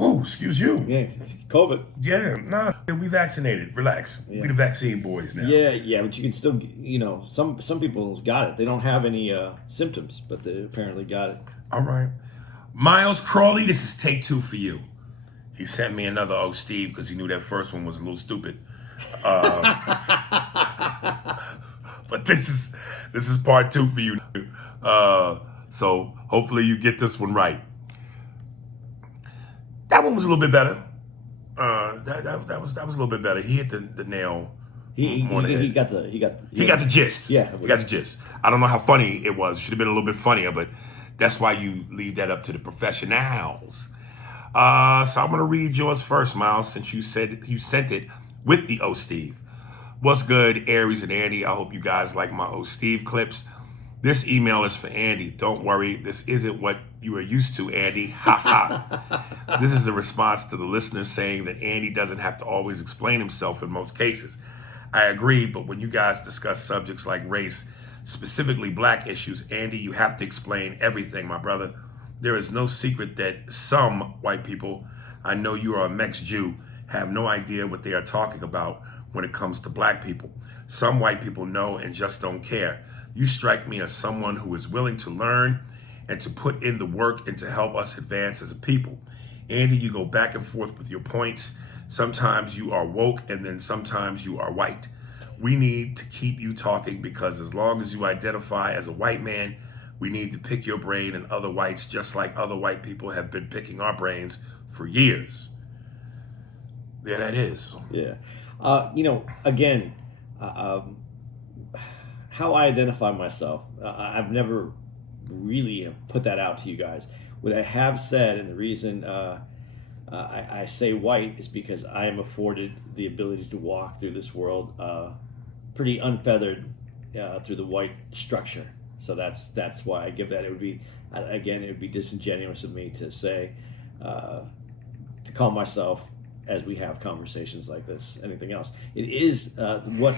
Oh, excuse you. Yeah, COVID. Yeah, nah, we vaccinated. Relax. Yeah. We the vaccine boys now. Yeah, but you can still, some people got it. They don't have any symptoms, but they apparently got it. All right. Miles Crawley, this is take 2 for you. He sent me another "Oh, Steve" because he knew that first one was a little stupid. But this is part 2 for you. So hopefully you get this one right. That one was a little bit better. That was a little bit better. He hit the nail. He got the gist. Yeah, he got the gist. I don't know how funny it was. It should have been a little bit funnier, but that's why you leave that up to the professionals. So I'm gonna read yours first, Miles, since you said you sent it with the "Oh, Steve." What's good, Aries and Andy? I hope you guys like my "Oh, Steve" clips. This email is for Andy. Don't worry, this isn't what you are used to, Andy. Ha ha. This is a response to the listeners saying that Andy doesn't have to always explain himself in most cases. I agree, but when you guys discuss subjects like race, specifically black issues, Andy, you have to explain everything, my brother. There is no secret that some white people, I know you are a Mex Jew, have no idea what they are talking about when it comes to black people. Some white people know and just don't care. You strike me as someone who is willing to learn and to put in the work and to help us advance as a people. Andy, you go back and forth with your points. Sometimes you are woke and then sometimes you are white. We need to keep you talking because as long as you identify as a white man, we need to pick your brain and other whites just like other white people have been picking our brains for years. There that is. Yeah. Again, how I identify myself, I've never really put that out to you guys. What I have said, and the reason I say white is because I am afforded the ability to walk through this world pretty unfeathered through the white structure. So that's why I give that. It would be disingenuous of me to say, to call myself, as we have conversations like this, anything else. It is what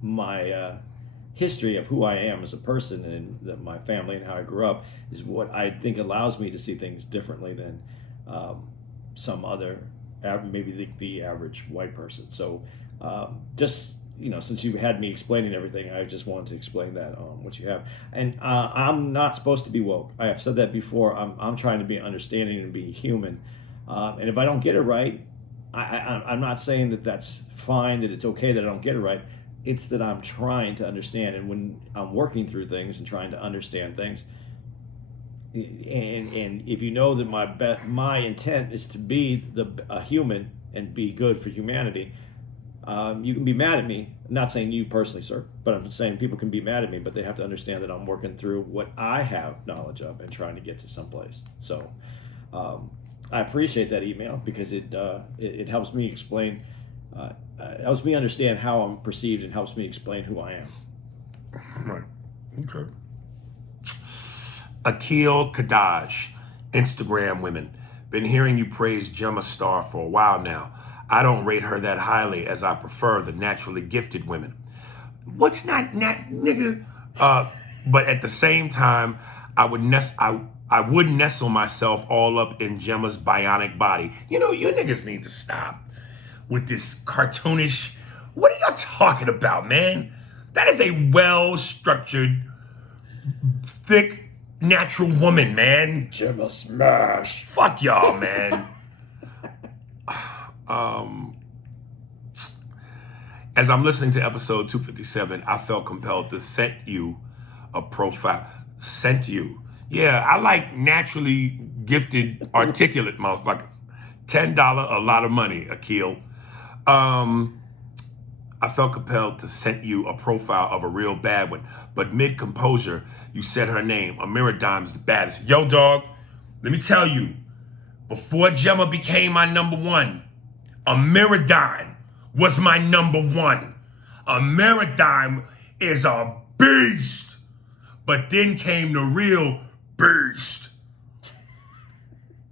my history of who I am as a person and my family and how I grew up is what I think allows me to see things differently than some other, maybe the average white person. So just, since you had me explaining everything, I just wanted to explain that what you have. And I'm not supposed to be woke. I have said that before. I'm trying to be understanding and be human. And if I don't get it right, I'm not saying that that's fine, that it's okay that I don't get it right. It's that I'm trying to understand, and when I'm working through things and trying to understand things, and if you know that my intent is to be a human and be good for humanity, you can be mad at me. I'm not saying you personally, sir, but I'm saying people can be mad at me, but they have to understand that I'm working through what I have knowledge of and trying to get to someplace. So I appreciate that email because it helps me explain. Helps me understand how I'm perceived and helps me explain who I am. Right. Okay. Akil Kadaj, Instagram women. Been hearing you praise Gemma Star for a while now. I don't rate her that highly as I prefer the naturally gifted women. What's not nigga? But at the same time, I would nestle myself all up in Gemma's bionic body. You niggas need to stop with this cartoonish. What are y'all talking about, man? That is a well-structured, thick, natural woman, man. Gemma smash. Fuck y'all, man. As I'm listening to episode 257, I felt compelled to send you a profile. Sent you. Yeah, I like naturally gifted, articulate motherfuckers. $10, a lot of money, Akil. I felt compelled to send you a profile of a real bad one, but mid-composure, you said her name. Amira Dime's the baddest. Yo, dog, let me tell you, before Gemma became my number one, Amira Dime was my number one. Amira Dime is a beast, but then came the real beast.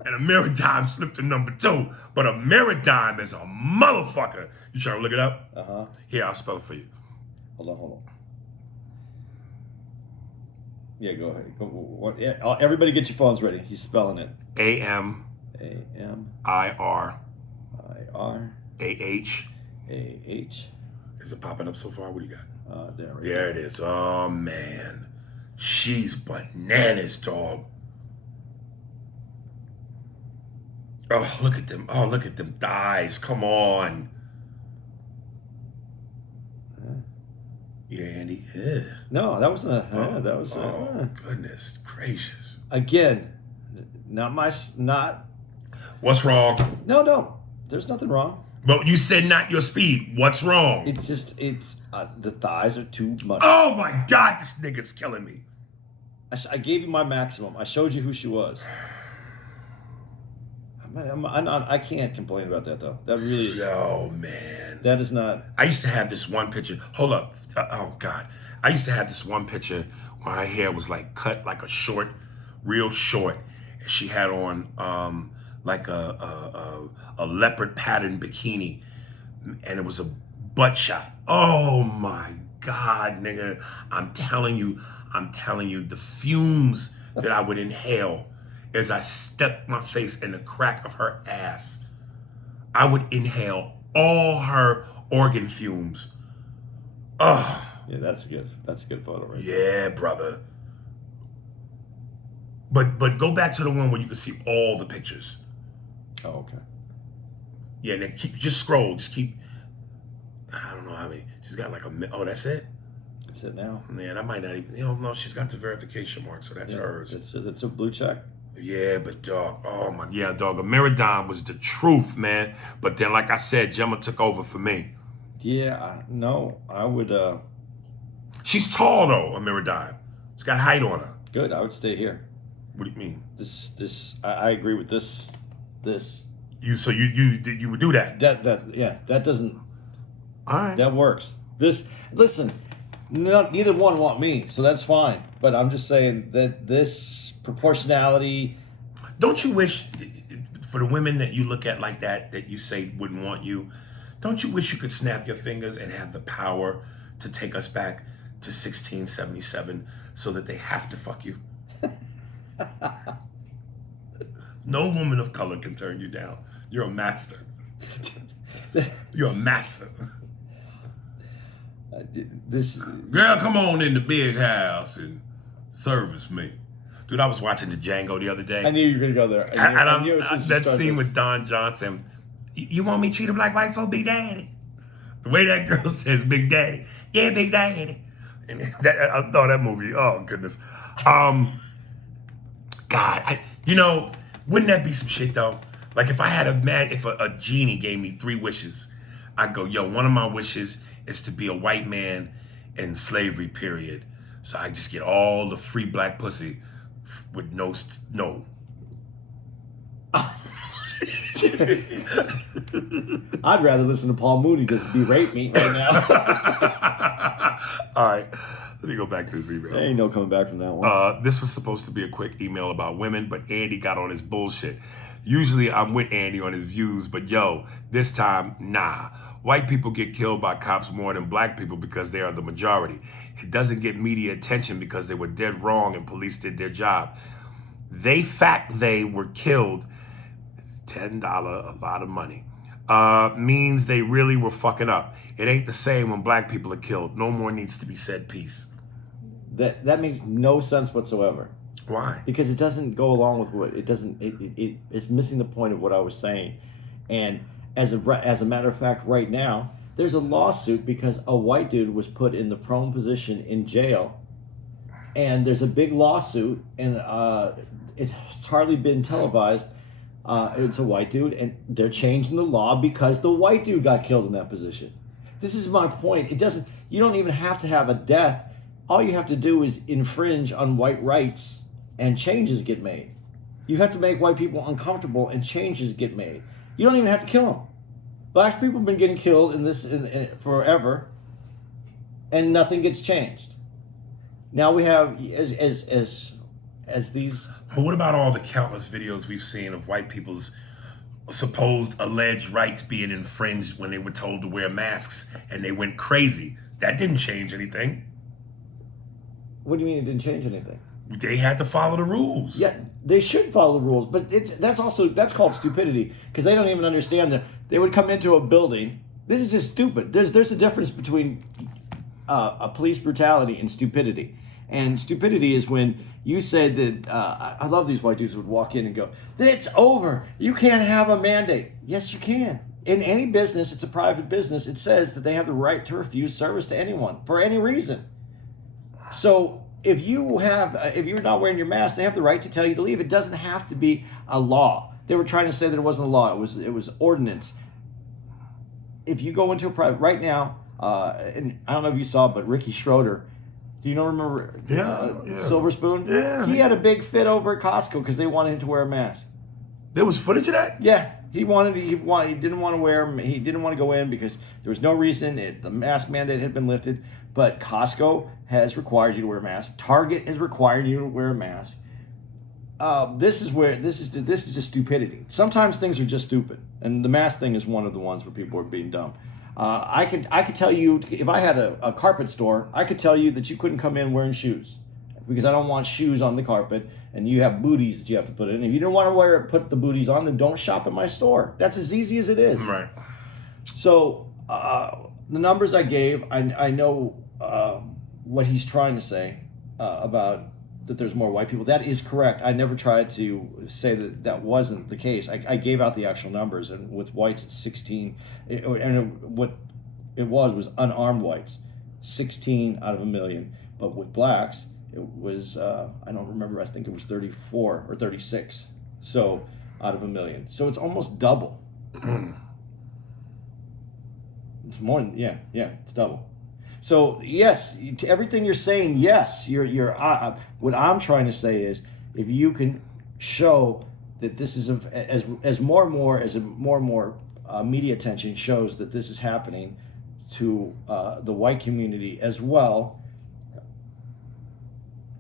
And Amira Dime slipped to number 2, but Amira Dime is a motherfucker. You trying to look it up? Here, I'll spell it for you. Hold on. Yeah, go ahead. Yeah, everybody get your phones ready. He's spelling it. A-M. A-M-I-R. A-H. A-H. Is it popping up so far? What do you got? There it is. Oh, man. She's bananas, dog. Oh, look at them. Oh, look at them thighs. Come on. Yeah, Andy. Yeah. No, that wasn't a. that was. Goodness gracious. Again, not. What's wrong? No. There's nothing wrong. But you said not your speed. What's wrong? It's just the thighs are too much. Oh my God, this nigga's killing me. I gave you my maximum. I showed you who she was. I can't complain about that though. That really is. Oh man. That is not. I used to have this one picture. Hold up. Oh God. I used to have this one picture where her hair was like cut like a short, real short. And she had on like a leopard pattern bikini. And it was a butt shot. Oh my God, nigga. I'm telling you, the fumes that I would inhale as I stuck my face in the crack of her ass. I would inhale all her organ fumes. Oh. Yeah, that's good. That's a good photo right there. Yeah, brother. But go back to the one where you can see all the pictures. Oh, okay. Yeah, and then just scroll. Just keep. I don't know how many. She's got like oh, that's it? That's it now. Man, I might not even. No, she's got the verification mark, so that's hers. It's a blue check. Yeah, but dog, dog. Amiridon was the truth, man. But then, like I said, Gemma took over for me. Yeah, I would. She's tall though, Amiridon. She's got height on her. Good, I would stay here. What do you mean? I agree with this. You would do that? That doesn't. All right. That works. Listen, neither one want me, so that's fine. But I'm just saying that this proportionality. Don't you wish, for the women that you look at like that you say wouldn't want you, don't you wish you could snap your fingers and have the power to take us back to 1677 so that they have to fuck you? No woman of color can turn you down. You're a master. You're a master. Girl, come on in the big house and service me. Dude, I was watching the Django the other day. I knew you were going to go there. That scene with Don Johnson. You want me to treat him like white folk, Big Daddy? The way that girl says Big Daddy. Yeah, Big Daddy. And I thought that movie, oh goodness. God, wouldn't that be some shit though? Like if I had if a genie gave me 3 wishes, I'd go, yo, one of my wishes is to be a white man in slavery period. So I just get all the free black pussy with no. I'd rather listen to Paul Mooney just berate me right now. All right. Let me go back to this email. There ain't no coming back from that one. This was supposed to be a quick email about women, but Andy got on his bullshit. Usually I'm with Andy on his views, but yo, this time, nah. White people get killed by cops more than black people because they are the majority. It doesn't get media attention because they were dead wrong and police did their job. They were killed, $10, a lot of money, means they really were fucking up. It ain't the same when black people are killed. No more needs to be said. Peace. That makes no sense whatsoever. Why? Because it doesn't go along with what it doesn't. It's missing the point of what I was saying. And as a matter of fact, right now there's a lawsuit because a white dude was put in the prone position in jail, and there's a big lawsuit, and it's hardly been televised. It's a white dude, and they're changing the law because the white dude got killed in that position. This is my point. You don't even have to have a death. All you have to do is infringe on white rights and changes get made. You have to make white people uncomfortable and changes get made. You don't even have to kill them. Black people have been getting killed in forever, and nothing gets changed. Now we have as these. But what about all the countless videos we've seen of white people's supposed alleged rights being infringed when they were told to wear masks and they went crazy? That didn't change anything. What do you mean it didn't change anything? They had to follow the rules. Yeah, they should follow the rules, but that's called stupidity because they don't even understand that they would come into a building. This is just stupid. There's a difference between a police brutality and stupidity. And stupidity is when you said that, I love these white dudes who would walk in and go, it's over. You can't have a mandate. Yes, you can. In any business, it's a private business. It says that they have the right to refuse service to anyone for any reason. So if you're not wearing your mask, they have the right to tell you to leave. It doesn't have to be a law. They were trying to say that it wasn't a law. It was ordinance. If you go into a private, right now, and I don't know if you saw, but Ricky Schroeder, do you remember Silver Spoon? Yeah. He had a big fit over at Costco because they wanted him to wear a mask. There was footage of that? Yeah. He didn't want to wear them. He didn't want to go in because there was no reason. The mask mandate had been lifted, but Costco has required you to wear a mask. Target has required you to wear a mask. This is just stupidity. Sometimes things are just stupid, and the mask thing is one of the ones where people are being dumb. I could tell you, if I had a carpet store, I could tell you that you couldn't come in wearing shoes because I don't want shoes on the carpet, and you have booties that you have to put in. If you don't want to put the booties on, then don't shop at my store. That's as easy as it is. Right. So the numbers I gave, I know what he's trying to say about that there's more white people. That is correct. I never tried to say that wasn't the case. I gave out the actual numbers, and with whites it's 16, what it was unarmed whites, 16 out of a million. But with blacks, it was I don't remember. I think it was 34 or 36. So out of a million. So it's almost double. It's more than it's double. So yes, everything you're saying, yes, you're. What I'm trying to say is, if you can show that this is as more and more media attention shows that this is happening to the white community as well,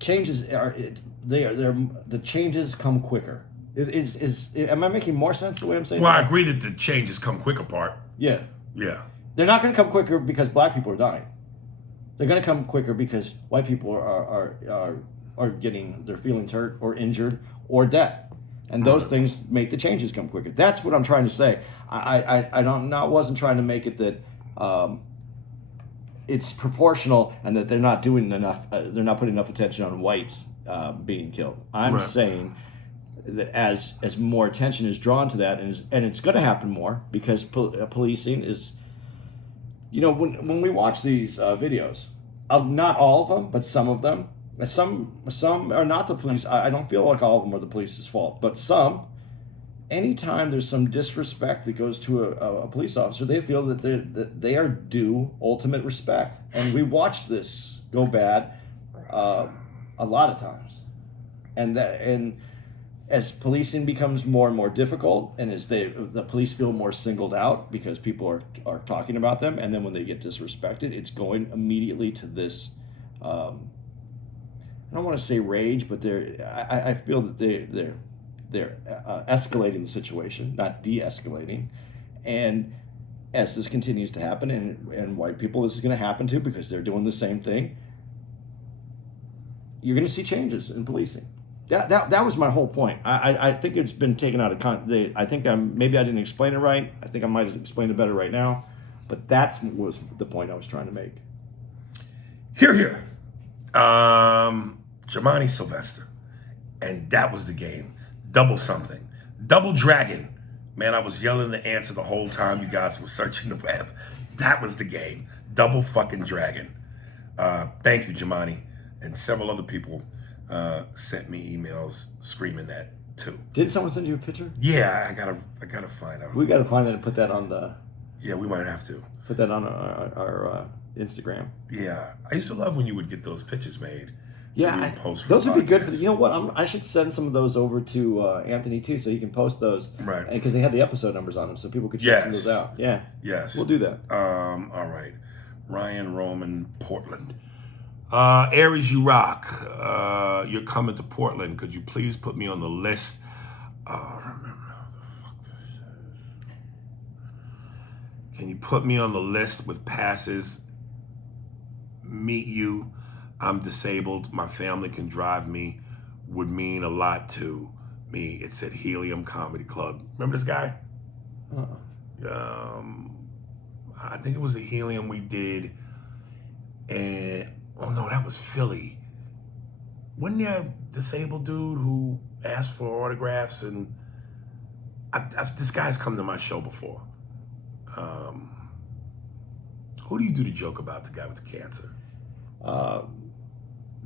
changes the changes come quicker. Am I making more sense the way I'm saying? Well, I agree that the changes come quicker part. Yeah. Yeah. They're not going to come quicker because black people are dying. They're going to come quicker because white people are getting their feelings hurt or injured or dead, and those things make the changes come quicker. That's what I'm trying to say. I wasn't trying to make it that it's proportional and that they're not doing enough. They're not putting enough attention on whites being killed. I'm saying that as more attention is drawn to that, and it's going to happen more because policing is. You know, when we watch these videos, not all of them, but some of them, some are not the police. I don't feel like all of them are the police's fault, but some, anytime there's some disrespect that goes to a police officer, they feel that they are due ultimate respect. And we watch this go bad a lot of times. And as policing becomes more and more difficult, and as the police feel more singled out because people are talking about them, and then when they get disrespected, it's going immediately to this. I don't want to say rage, but I feel that they're escalating the situation, not de-escalating, and as this continues to happen, and white people, this is going to happen to because they're doing the same thing. You're going to see changes in policing. That was my whole point. I think it's been taken out of context. I think maybe I didn't explain it right. I think I might have explained it better right now. But that was the point I was trying to make. Here. Jamani Sylvester. And that was the game. Double something. Double dragon. Man, I was yelling the answer the whole time you guys were searching the web. That was the game. Double fucking dragon. Thank you, Jamani. And several other people sent me emails screaming that too. Did someone send you a picture? Yeah, I gotta find out. We gotta find that and put that on the. Yeah, we might have to put that on our Instagram. Yeah, I used to love when you would get those pictures made. Yeah, those would be good. You know what? I should send some of those over to Anthony too, so he can post those. Right. Because they had the episode numbers on them, so people could check some of those out. Yeah. Yes. We'll do that. All right. Ryan Roman, Portland. Aries, you rock. You're coming to Portland. Could you please put me on the list? Remember how the fuck this is. Can you put me on the list with passes? Meet you. I'm disabled. My family can drive me. would mean a lot to me. It said Helium Comedy Club. Remember this guy? I think it was the Helium we did. And, oh no, that was Philly. Wasn't there a disabled dude who asked for autographs? And this guy's come to my show before. Who do you do the joke about, the guy with the cancer?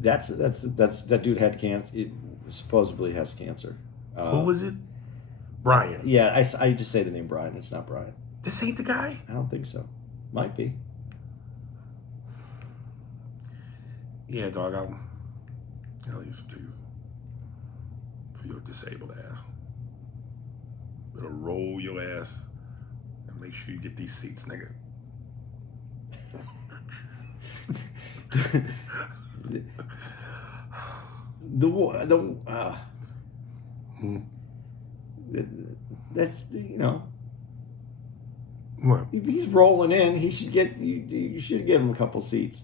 That dude had cancer. It supposedly has cancer. Who was it? Brian. Yeah, I just say the name Brian. It's not Brian. This ain't the guy? I don't think so. Might be. Yeah, dog, I'll use some juice for your disabled ass. It'll roll your ass and make sure you get these seats, nigga. That's, you know. What? If he's rolling in, he should get you should give him a couple seats.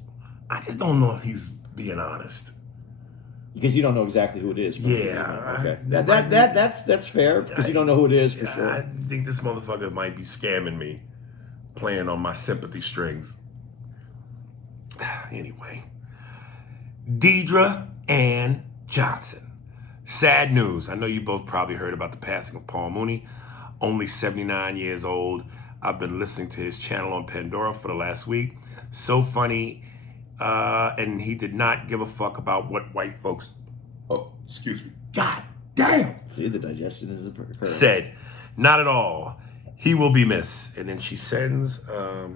I just don't know if he's being honest. Because you don't know exactly who it is. Yeah. Okay. That's fair, because you don't know who it is for sure. I think this motherfucker might be scamming me, playing on my sympathy strings. Anyway. Deidre Ann Johnson. Sad news. I know you both probably heard about the passing of Paul Mooney, only 79 years old. I've been listening to his channel on Pandora for the last week. So funny. And he did not give a fuck about what white folks, excuse me, God damn. See, the digestion is occurring. Said, not at all. He will be missed. And then she sends, I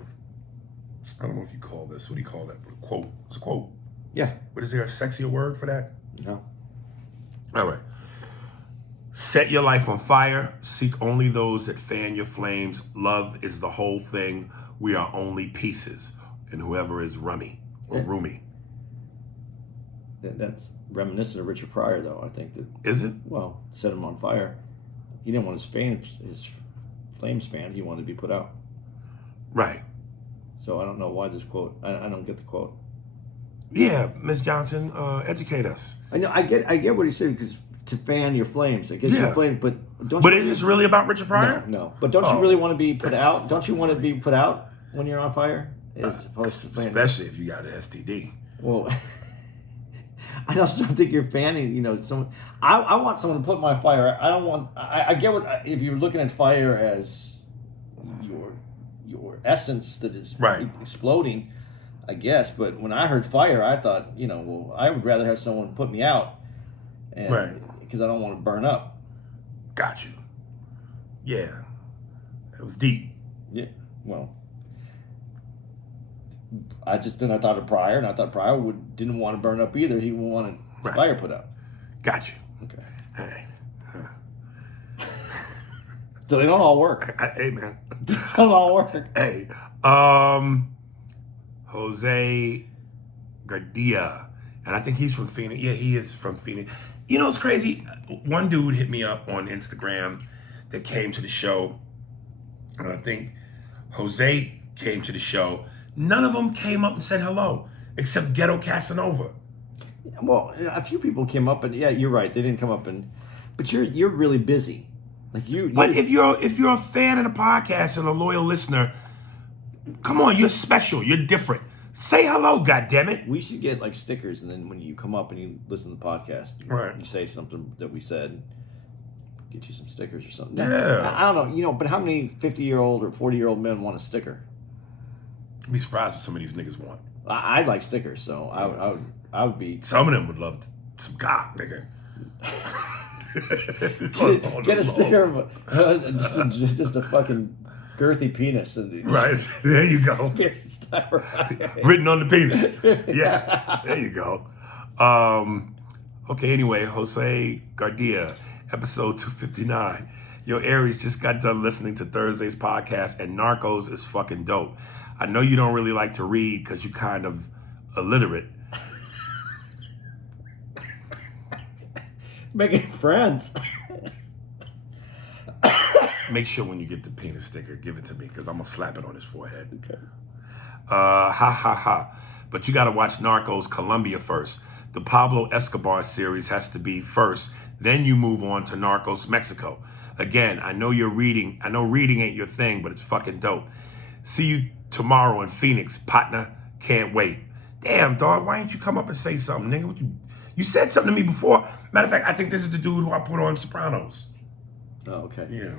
don't know if you call this, what do you call that? A quote. It's a quote. Yeah. But is there a sexier word for that? No. All right. Set your life on fire. Seek only those that fan your flames. Love is the whole thing. We are only pieces. And whoever is Rummy or Rumi. That's reminiscent of Richard Pryor, though. I think that. Is it? Well, set him on fire. He didn't want his flames fanned. He wanted to be put out. Right. So I don't know why this quote. I don't get the quote. Yeah, Miss Johnson, educate us. I know. I get what he said, because to fan your flames, I guess your flame. But don't. But you is this really about Richard Pryor? No. But don't you really want to be put out? Don't you want to be put out when you're on fire? Especially if you got an STD. Well, I just don't think you're fanning. You know, someone. I want someone to put my fire. I don't want. I get what, if you're looking at fire as your essence that is exploding, I guess. But when I heard fire, I thought, well, I would rather have someone put me out, because I don't want to burn up. Got you. Yeah, it was deep. Yeah. Well, I thought of Pryor, and I thought Pryor didn't want to burn up either. He wanted fire put out. Got you. Okay. All right. So they don't all work. Hey, man. They don't all work. Hey. Jose Gardia. And I think he's from Phoenix. Yeah, he is from Phoenix. You know, it's crazy. One dude hit me up on Instagram that came to the show. And I think Jose came to the show. None of them came up and said hello, except Ghetto Casanova. Well, a few people came up, and yeah, you're right. They didn't come up, but you're really busy. Like you. But if you're a fan of the podcast and a loyal listener, come on, you're special. You're different. Say hello, goddammit. We should get like stickers, and then when you come up and you listen to the podcast, you say something that we said. Get you some stickers or something. Yeah. I don't know, but how many 50-year-old or 40-year-old men want a sticker? I'd be surprised what some of these niggas want. I like stickers, so I would be. Some of them would love some cock, nigga. Get a sticker of just a fucking girthy penis. And right, there you go. Written on the penis. Yeah, there you go. Okay, anyway, Jose Gardia, episode 259. Yo, Aries, just got done listening to Thursday's podcast, and Narcos is fucking dope. I know you don't really like to read because you kind of illiterate. Making friends. Make sure when you get the penis sticker, give it to me, because I'm going to slap it on his forehead. Okay. Ha ha ha. But you got to watch Narcos Colombia first. The Pablo Escobar series has to be first. Then you move on to Narcos Mexico. Again, I know reading ain't your thing, but it's fucking dope. See you tomorrow in Phoenix, partner. Can't wait. Damn, dog, why didn't you come up and say something, nigga? You said something to me before. Matter of fact, I think this is the dude who I put on Sopranos. Oh, okay. Yeah.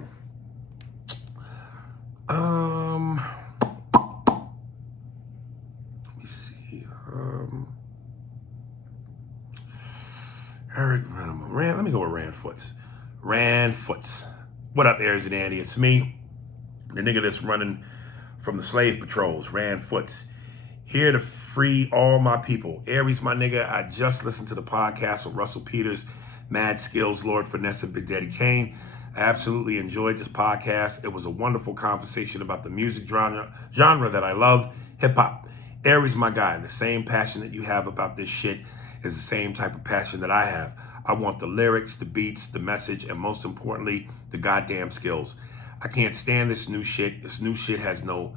Let me see. Eric Rand. Let me go with Rand Foots. Rand Foots. What up, Ayers and Andy? It's me, the nigga that's running from the slave patrols, Rand Foots. Here to free all my people. Aries, my nigga, I just listened to the podcast with Russell Peters, Mad Skills, Lord Finesse, and Big Daddy Kane. I absolutely enjoyed this podcast. It was a wonderful conversation about the music genre that I love, hip-hop. Aries, my guy, the same passion that you have about this shit is the same type of passion that I have. I want the lyrics, the beats, the message, and most importantly, the goddamn skills. I can't stand this new shit. This new shit has no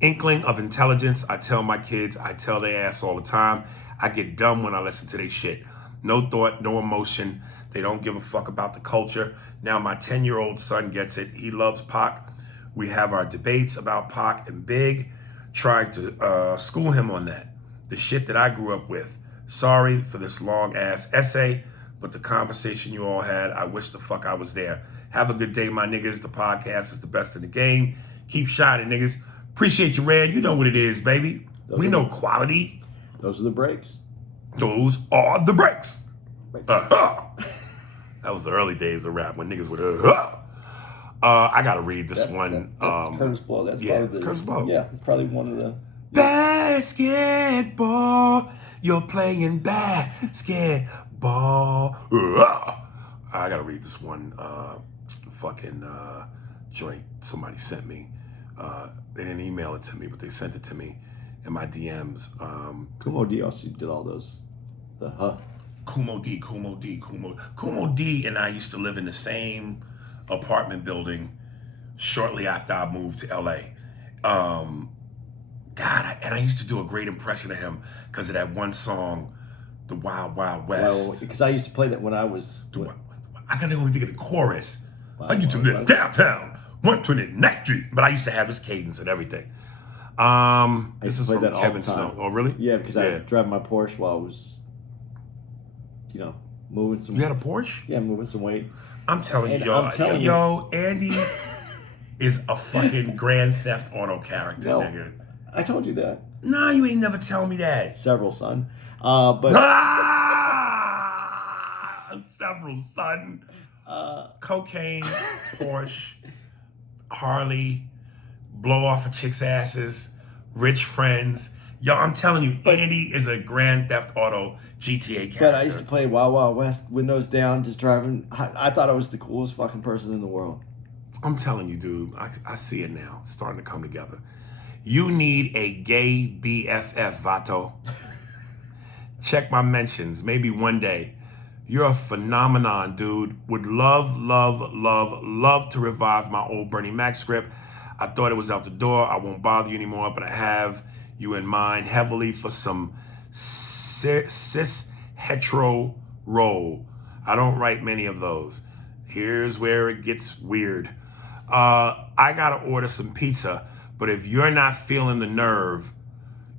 inkling of intelligence. I tell my kids, I tell their ass all the time, I get dumb when I listen to their shit. No thought, no emotion. They don't give a fuck about the culture. Now my 10-year-old son gets it. He loves Pac. We have our debates about Pac and Big, trying to school him on that. The shit that I grew up with. Sorry for this long ass essay, but the conversation you all had, I wish the fuck I was there. Have a good day, my niggas. The podcast is the best in the game. Keep shining, niggas. Appreciate you, Rand. You know what it is, baby. We know quality. Those are the breaks. Those are the breaks. That was the early days of rap when niggas would I gotta read this one. That's Curtis Blow. That's yeah, probably Curtis Blow. Yeah, it's probably one of the basketball. You're playing basketball. I gotta read this one joint somebody sent me. They didn't email it to me, but they sent it to me in my DMs. Kumo D also did all those. Kumo D and I used to live in the same apartment building shortly after I moved to LA. And I used to do a great impression of him because of that one song, The Wild Wild West. Well, because I used to play that when I was... I gotta only think of the chorus. I used to live downtown, 129th Street, but I used to have his cadence and everything. This is from Kevin Snow. Oh, really? Yeah, because I drive my Porsche while I was, moving some... You had a Porsche? Yeah, moving some weight. I'm telling you, Andy is a fucking Grand Theft Auto character, nigga. I told you that. No, you ain't never tell me that. Several, son. But... Several, son. Cocaine, Porsche, Harley, blow off of chicks' asses, rich friends. Yo, I'm telling you, Andy is a Grand Theft Auto GTA character. But I used to play Wild Wild West, windows down, just driving. I thought I was the coolest fucking person in the world. I'm telling you, dude, I see it now. It's starting to come together. You need a gay BFF, Vato. Check my mentions, maybe one day. You're a phenomenon, dude. Would love to revive my old Bernie Mac script. I thought it was out the door. I won't bother you anymore, but I have you in mind heavily for some cis hetero role. I don't write many of those. Here's where it gets weird. I gotta order some pizza, but if you're not feeling the nerve,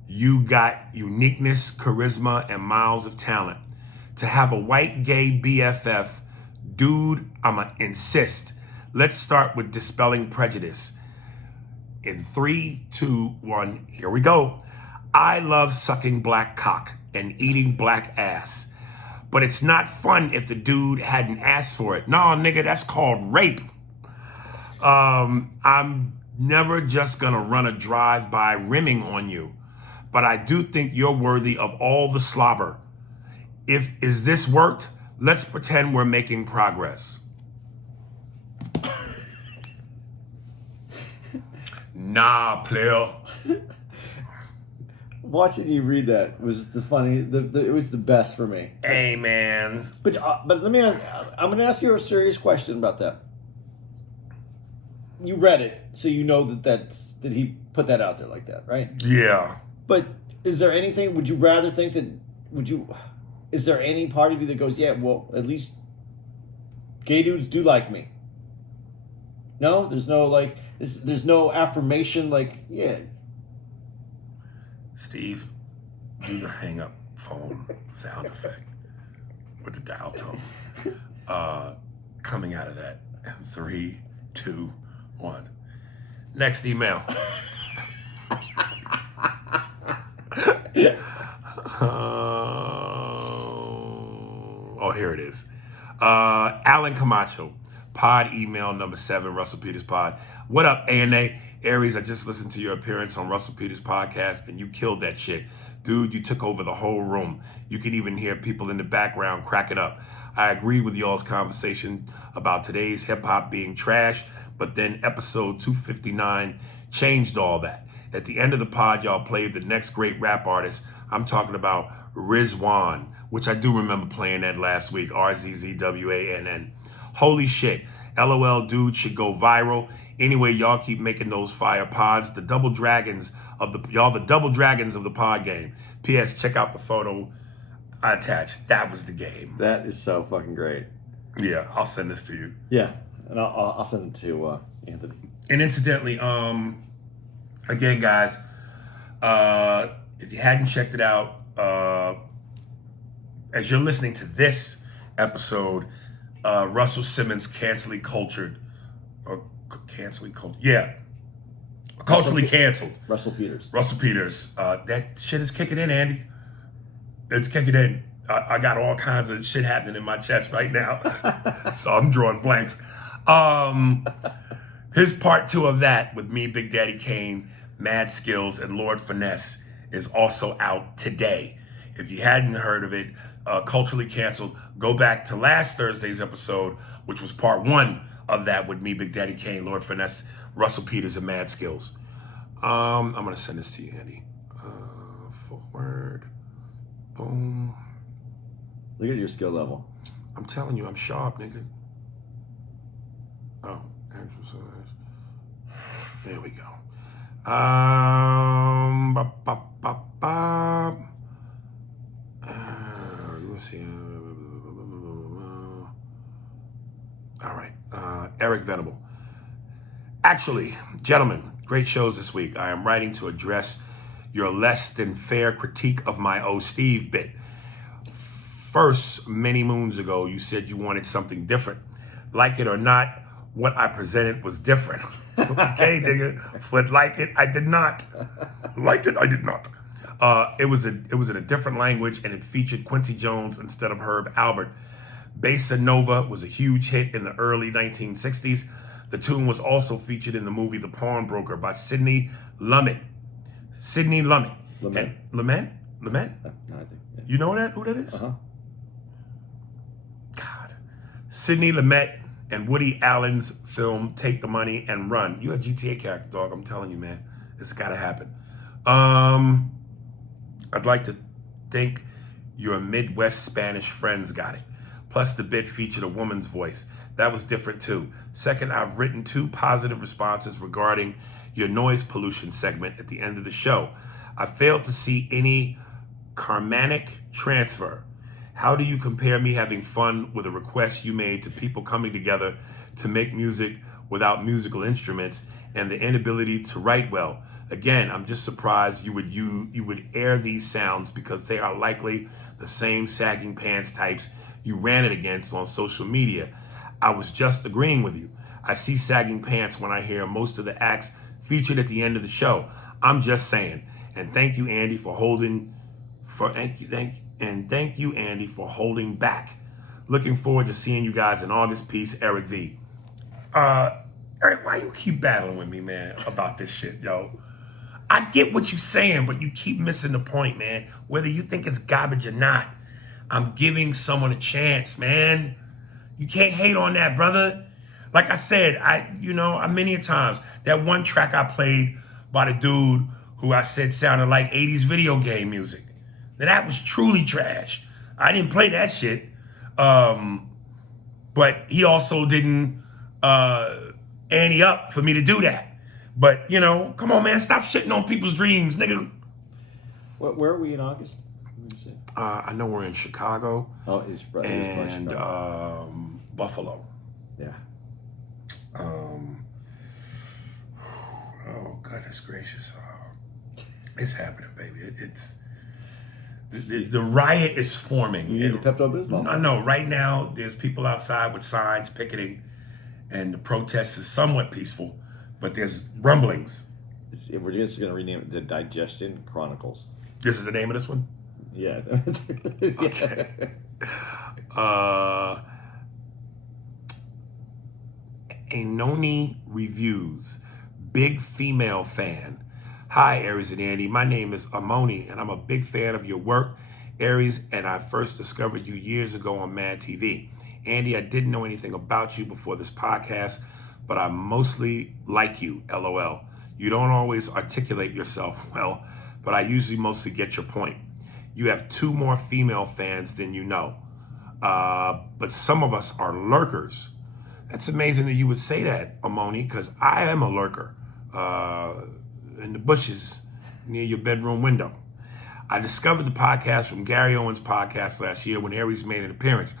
you got uniqueness, charisma, and miles of talent. To have a white gay BFF, dude, I'ma insist. Let's start with dispelling prejudice. In 3, 2, 1, here we go. I love sucking black cock and eating black ass. But it's not fun if the dude hadn't asked for it. No, nigga, that's called rape. I'm never just gonna run a drive-by rimming on you. But I do think you're worthy of all the slobber. Is this worked? Let's pretend we're making progress. Nah, player. Watching you read that was the funny. It was the best for me. Hey, man. But let me ask. I'm going to ask you a serious question about that. You read it, so you know that he put that out there like that, right? Yeah. But is there anything? Would you rather think that? Would you? is there any part of you that goes, yeah, well, at least gay dudes do like me? No, there's no like, there's no affirmation like, yeah. Steve, do the hang up phone sound effect with the dial tone. Coming out of that. In 3, 2, 1. Next email. Oh, here it is. Alan Camacho, pod email number 7, Russell Peters pod. What up, ANA? Aries, I just listened to your appearance on Russell Peters podcast and you killed that shit. Dude, you took over the whole room. You can even hear people in the background cracking up. I agree with y'all's conversation about today's hip hop being trash, but then episode 259 changed all that. At the end of the pod, y'all played the next great rap artist. I'm talking about Rizwan, which I do remember playing that last week, RZZWANN. Holy shit. LOL, dude should go viral. Anyway, y'all keep making those fire pods. The double dragons of the pod game. P.S. Check out the photo I attached. That was the game. That is so fucking great. Yeah, I'll send this to you. Yeah, and I'll send it to Anthony. And incidentally, again, guys, if you hadn't checked it out, as you're listening to this episode, Russell Simmons culturally canceled. Russell Peters. Russell Peters. That shit is kicking in, Andy. It's kicking in. I got all kinds of shit happening in my chest right now. So I'm drawing blanks. His part 2 of that with me, Big Daddy Kane, Mad Skills, and Lord Finesse is also out today. If you hadn't heard of it, culturally canceled, go back to last Thursday's episode, which was part 1 of that with me, Big Daddy Kane, Lord Finesse, Russell Peters, and Mad Skills. I'm going to send this to you, Andy. Forward. Boom. Look at your skill level. I'm telling you, I'm sharp, nigga. Oh, exercise. There we go. Let's see. All right. Eric Venable. Actually, gentlemen, great shows this week. I am writing to address your less than fair critique of my Oh Steve bit. First, many moons ago, you said you wanted something different. Like it or not, what I presented was different. Okay, nigga. But like it, I did not. Like it, I did not. It was in a different language, and it featured Quincy Jones instead of Herb Albert. Bossa Nova was a huge hit in the early 1960s. The tune was also featured in the movie The Pawnbroker by Sidney Lumet. Sidney Lumet. Lumet? Lumet? No, I think. Yeah. You know who that is? Uh-huh. God. Sidney Lumet and Woody Allen's film Take the Money and Run. You're a GTA character, dog. I'm telling you, man. It's got to happen. I'd like to think your Midwest Spanish friends got it. Plus, the bit featured a woman's voice. That was different, too. Second, I've written 2 positive responses regarding your noise pollution segment at the end of the show. I failed to see any karmic transfer. How do you compare me having fun with a request you made to people coming together to make music without musical instruments and the inability to write well? Again, I'm just surprised you would air these sounds because they are likely the same sagging pants types you ran it against on social media. I was just agreeing with you. I see sagging pants when I hear most of the acts featured at the end of the show. I'm just saying. And thank you, Andy, for holding back. Looking forward to seeing you guys in August. Peace, Eric V. Eric, why you keep battling with me, man, about this shit, yo? I get what you're saying, but you keep missing the point, man. Whether you think it's garbage or not, I'm giving someone a chance, man. You can't hate on that, brother. Like I said, many a times, that one track I played by the dude who I said sounded like 80s video game music. Now, that was truly trash. I didn't play that shit. But he also didn't ante up for me to do that. But, come on, man, stop shitting on people's dreams, nigga. Where are we in August? What did you say? I know we're in Chicago Oh, he's probably and Buffalo. Yeah. Oh, goodness gracious. It's happening, baby. The riot is forming. You need the Pepto-Bismol. I know. Right now, there's people outside with signs picketing, and the protest is somewhat peaceful, but there's rumblings. We're just going to rename it the Digestion Chronicles. This is the name of this one? Yeah. Okay. Anoni Reviews. Big female fan. Hi, Aries and Andy. My name is Amoni, and I'm a big fan of your work, Aries, and I first discovered you years ago on Mad TV. Andy, I didn't know anything about you before this podcast, but I mostly like you, LOL. You don't always articulate yourself well, but I usually mostly get your point. You have 2 more female fans than you know, but some of us are lurkers. That's amazing that you would say that, Amoni, because I am a lurker in the bushes near your bedroom window. I discovered the podcast from Gary Owen's podcast last year when Aries made an appearance.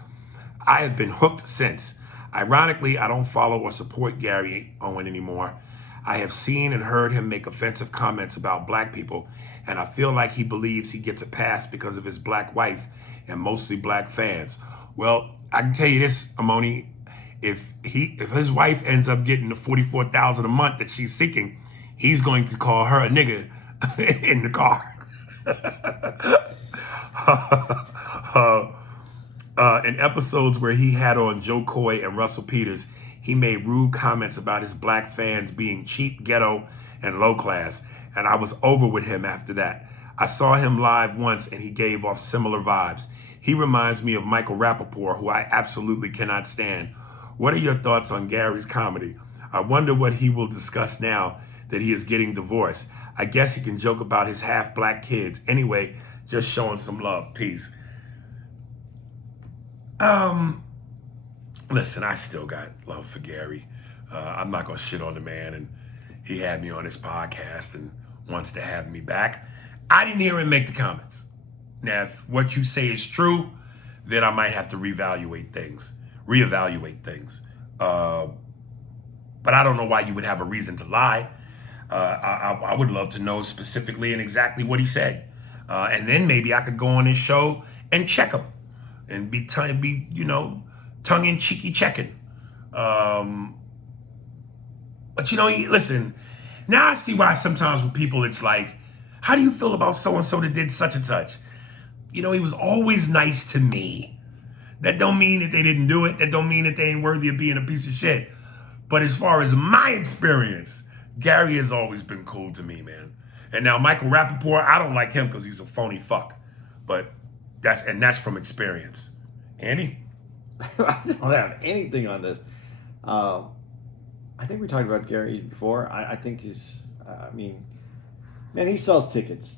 I have been hooked since. Ironically, I don't follow or support Gary Owen anymore. I have seen and heard him make offensive comments about black people, and I feel like he believes he gets a pass because of his black wife and mostly black fans. Well, I can tell you this, Amoni, if his wife ends up getting the $44,000 a month that she's seeking, he's going to call her a nigga in the car. In episodes where he had on Joe Coy and Russell Peters, he made rude comments about his black fans being cheap, ghetto, and low class, and I was over with him after that. I saw him live once and he gave off similar vibes. He reminds me of Michael Rappaport, who I absolutely cannot stand. What are your thoughts on Gary's comedy? I wonder what he will discuss now that he is getting divorced. I guess he can joke about his half-black kids. Anyway, just showing some love. Peace. Listen, I still got love for Gary. I'm not going to shit on the man, and he had me on his podcast and wants to have me back. I didn't hear him make the comments. Now, if what you say is true, then I might have to reevaluate things. But I don't know why you would have a reason to lie. I would love to know specifically and exactly what he said. And then maybe I could go on his show and check him and be tongue-in-cheeky checking. But listen, now I see why sometimes with people it's like, how do you feel about so-and-so that did such and such? He was always nice to me. That don't mean that they didn't do it. That don't mean that they ain't worthy of being a piece of shit. But as far as my experience, Gary has always been cool to me, man. And now Michael Rappaport, I don't like him because he's a phony fuck. But that's from experience. Andy? I don't have anything on this. I think we talked about Gary before. I think he's, man, he sells tickets.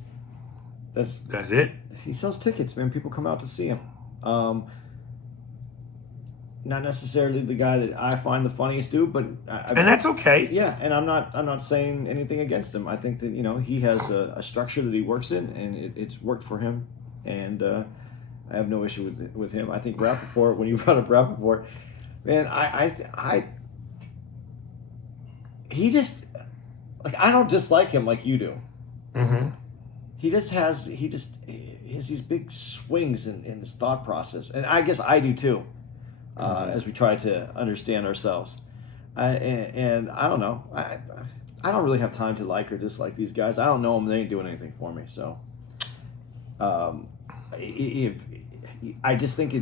That's it? He sells tickets, man. People come out to see him. Not necessarily the guy that I find the funniest dude, but and that's okay. Yeah, and I'm not saying anything against him. I think that he has a structure that he works in, and it's worked for him, and I have no issue with him. I think Rappaport, when you brought up Rappaport, man, he just I don't dislike him like you do. Mm-hmm. He has these big swings in his thought process, and I guess I do too. As we try to understand ourselves, and I don't know. I don't really have time to like or dislike these guys. I don't know them. They ain't doing anything for me. So, if I just think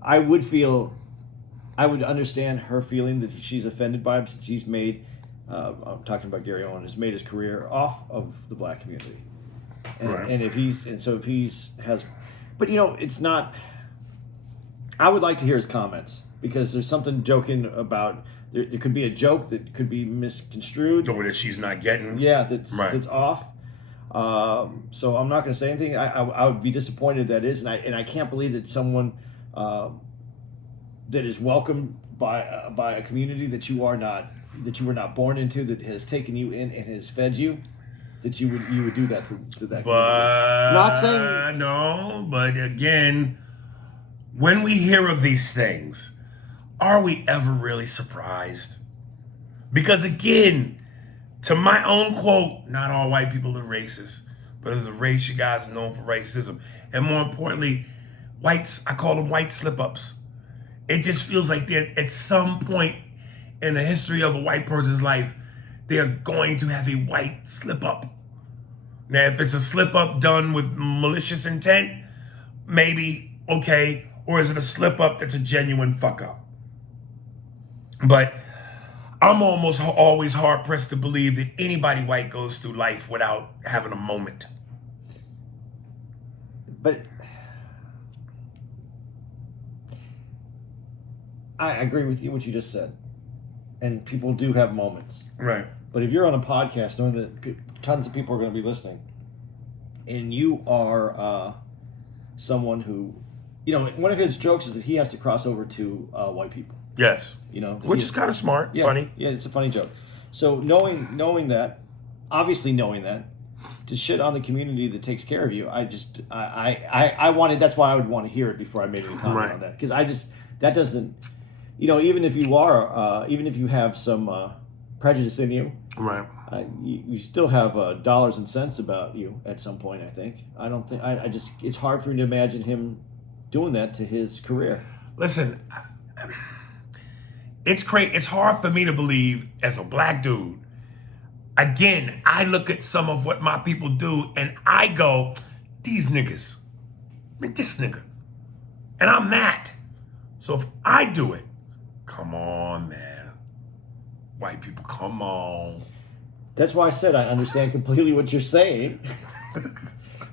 I would understand her feeling that she's offended by him since he's made. I'm talking about Gary Owen has made his career off of the black community, and, right. and if he's but it's not. I would like to hear his comments because there's something joking about. There could be a joke that could be misconstrued. Or that she's not getting. Yeah, that's off. So I'm not going to say anything. I would be disappointed if that is, and I can't believe that someone that is welcomed by a community that you were not born into, that has taken you in and has fed you. that you would do that to that community. But Not saying no, but again, when we hear of these things, are we ever really surprised? Because again, to my own quote, not all white people are racist, but as a race, you guys are known for racism. And more importantly, whites, I call them white slip-ups. It just feels like they're at some point in the history of a white person's life, they're going to have a white slip-up. Now, if it's a slip-up done with malicious intent, maybe, okay. Or is it a slip-up that's a genuine fuck-up? But I'm almost always hard-pressed to believe that anybody white goes through life without having a moment. But I agree with you what you just said, and people do have moments. Right. But if you're on a podcast, knowing that tons of people are going to be listening, and you are someone who, one of his jokes is that he has to cross over to white people. Yes. Which is kind of smart, funny. Yeah, it's a funny joke. So knowing that, obviously knowing that, to shit on the community that takes care of you, I wanted. That's why I would want to hear it before I made any comment on that, because that doesn't, even if you are, even if you have some prejudice in you, right? You still have dollars and cents about you at some point. I think. I don't think. It's hard for me to imagine him doing that to his career. Listen, it's crazy. It's hard for me to believe as a black dude. Again, I look at some of what my people do and I go, these niggas, this nigga, and I'm that. So if I do it, come on, man. White people, come on. That's why I said I understand completely what you're saying.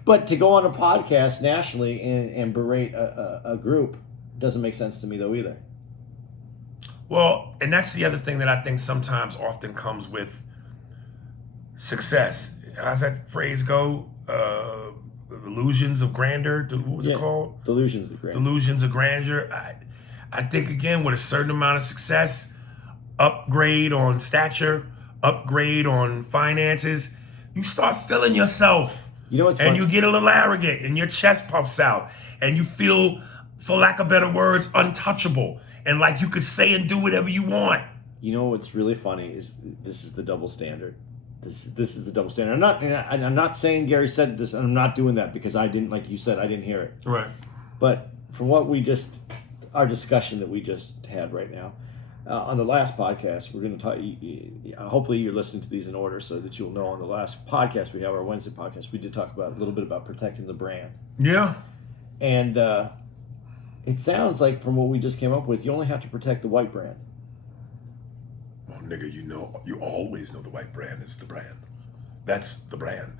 But to go on a podcast nationally and berate a group doesn't make sense to me though either. Well, and that's the other thing that I think sometimes often comes with success. How's that phrase go? Illusions of grandeur? What was it called? Delusions of grandeur. Delusions of grandeur. I think, again, with a certain amount of success, upgrade on stature, upgrade on finances, you start feeling yourself. What's and funny? You get a little arrogant and your chest puffs out and you feel, for lack of better words, untouchable and like you could say and do whatever you want. What's really funny is this is the double standard. This is the double standard. I'm not saying Gary said this, and I'm not doing that because I didn't, like you said, I didn't hear it. Right. But from what our discussion that we just had right now, on the last podcast, we're going to talk. Hopefully, you're listening to these in order so that you'll know. On the last podcast we have, our Wednesday podcast, we did talk about a little bit about protecting the brand. Yeah. And it sounds like from what we just came up with, you only have to protect the white brand. Well, nigga, you always know the white brand is the brand. That's the brand.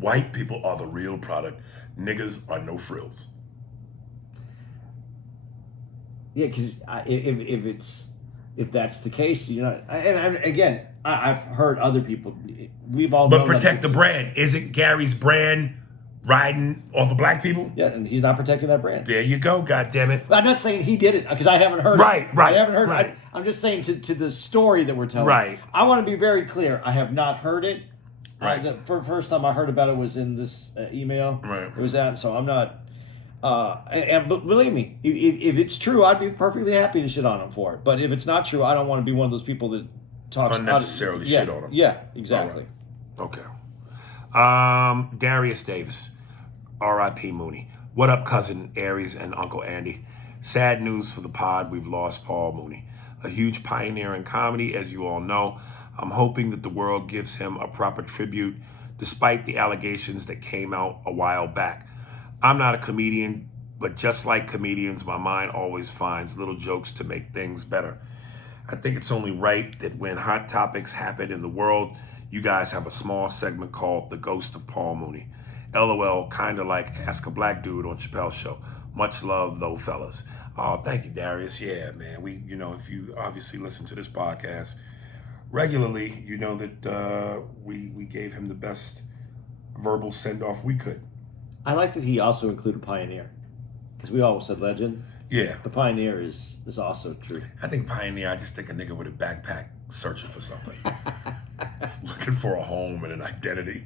White people are the real product. Niggas are no frills. Yeah, because if that's the case, again, I've heard other people. We've all. But protect the brand. Isn't Gary's brand riding off of black people? Yeah, and he's not protecting that brand. There you go. God damn it. I'm not saying he did it because I haven't heard. Right. I haven't heard. Right. I'm just saying to the story that we're telling. Right. I want to be very clear. I have not heard it. Right. The first time I heard about it was in this email. Right. It was that. So I'm not. But believe me, if it's true, I'd be perfectly happy to shit on him for it. But if it's not true, I don't want to be one of those people that talks unnecessarily shit on him. Yeah, exactly. Right. Okay. Darius Davis, R.I.P. Mooney. What up, cousin Aries and Uncle Andy? Sad news for the pod. We've lost Paul Mooney, a huge pioneer in comedy, as you all know. I'm hoping that the world gives him a proper tribute, despite the allegations that came out a while back. I'm not a comedian, but just like comedians, my mind always finds little jokes to make things better. I think it's only right that when hot topics happen in the world, you guys have a small segment called The Ghost of Paul Mooney. LOL, kind of like Ask a Black Dude on Chappelle's show. Much love, though, fellas. Oh, thank you, Darius. Yeah, man. If you obviously listen to this podcast regularly, you know that we gave him the best verbal send-off we could. I like that he also included pioneer, because we always said legend. Yeah. The pioneer is also true. I think pioneer, I just think a nigga with a backpack searching for something. Just looking for a home and an identity.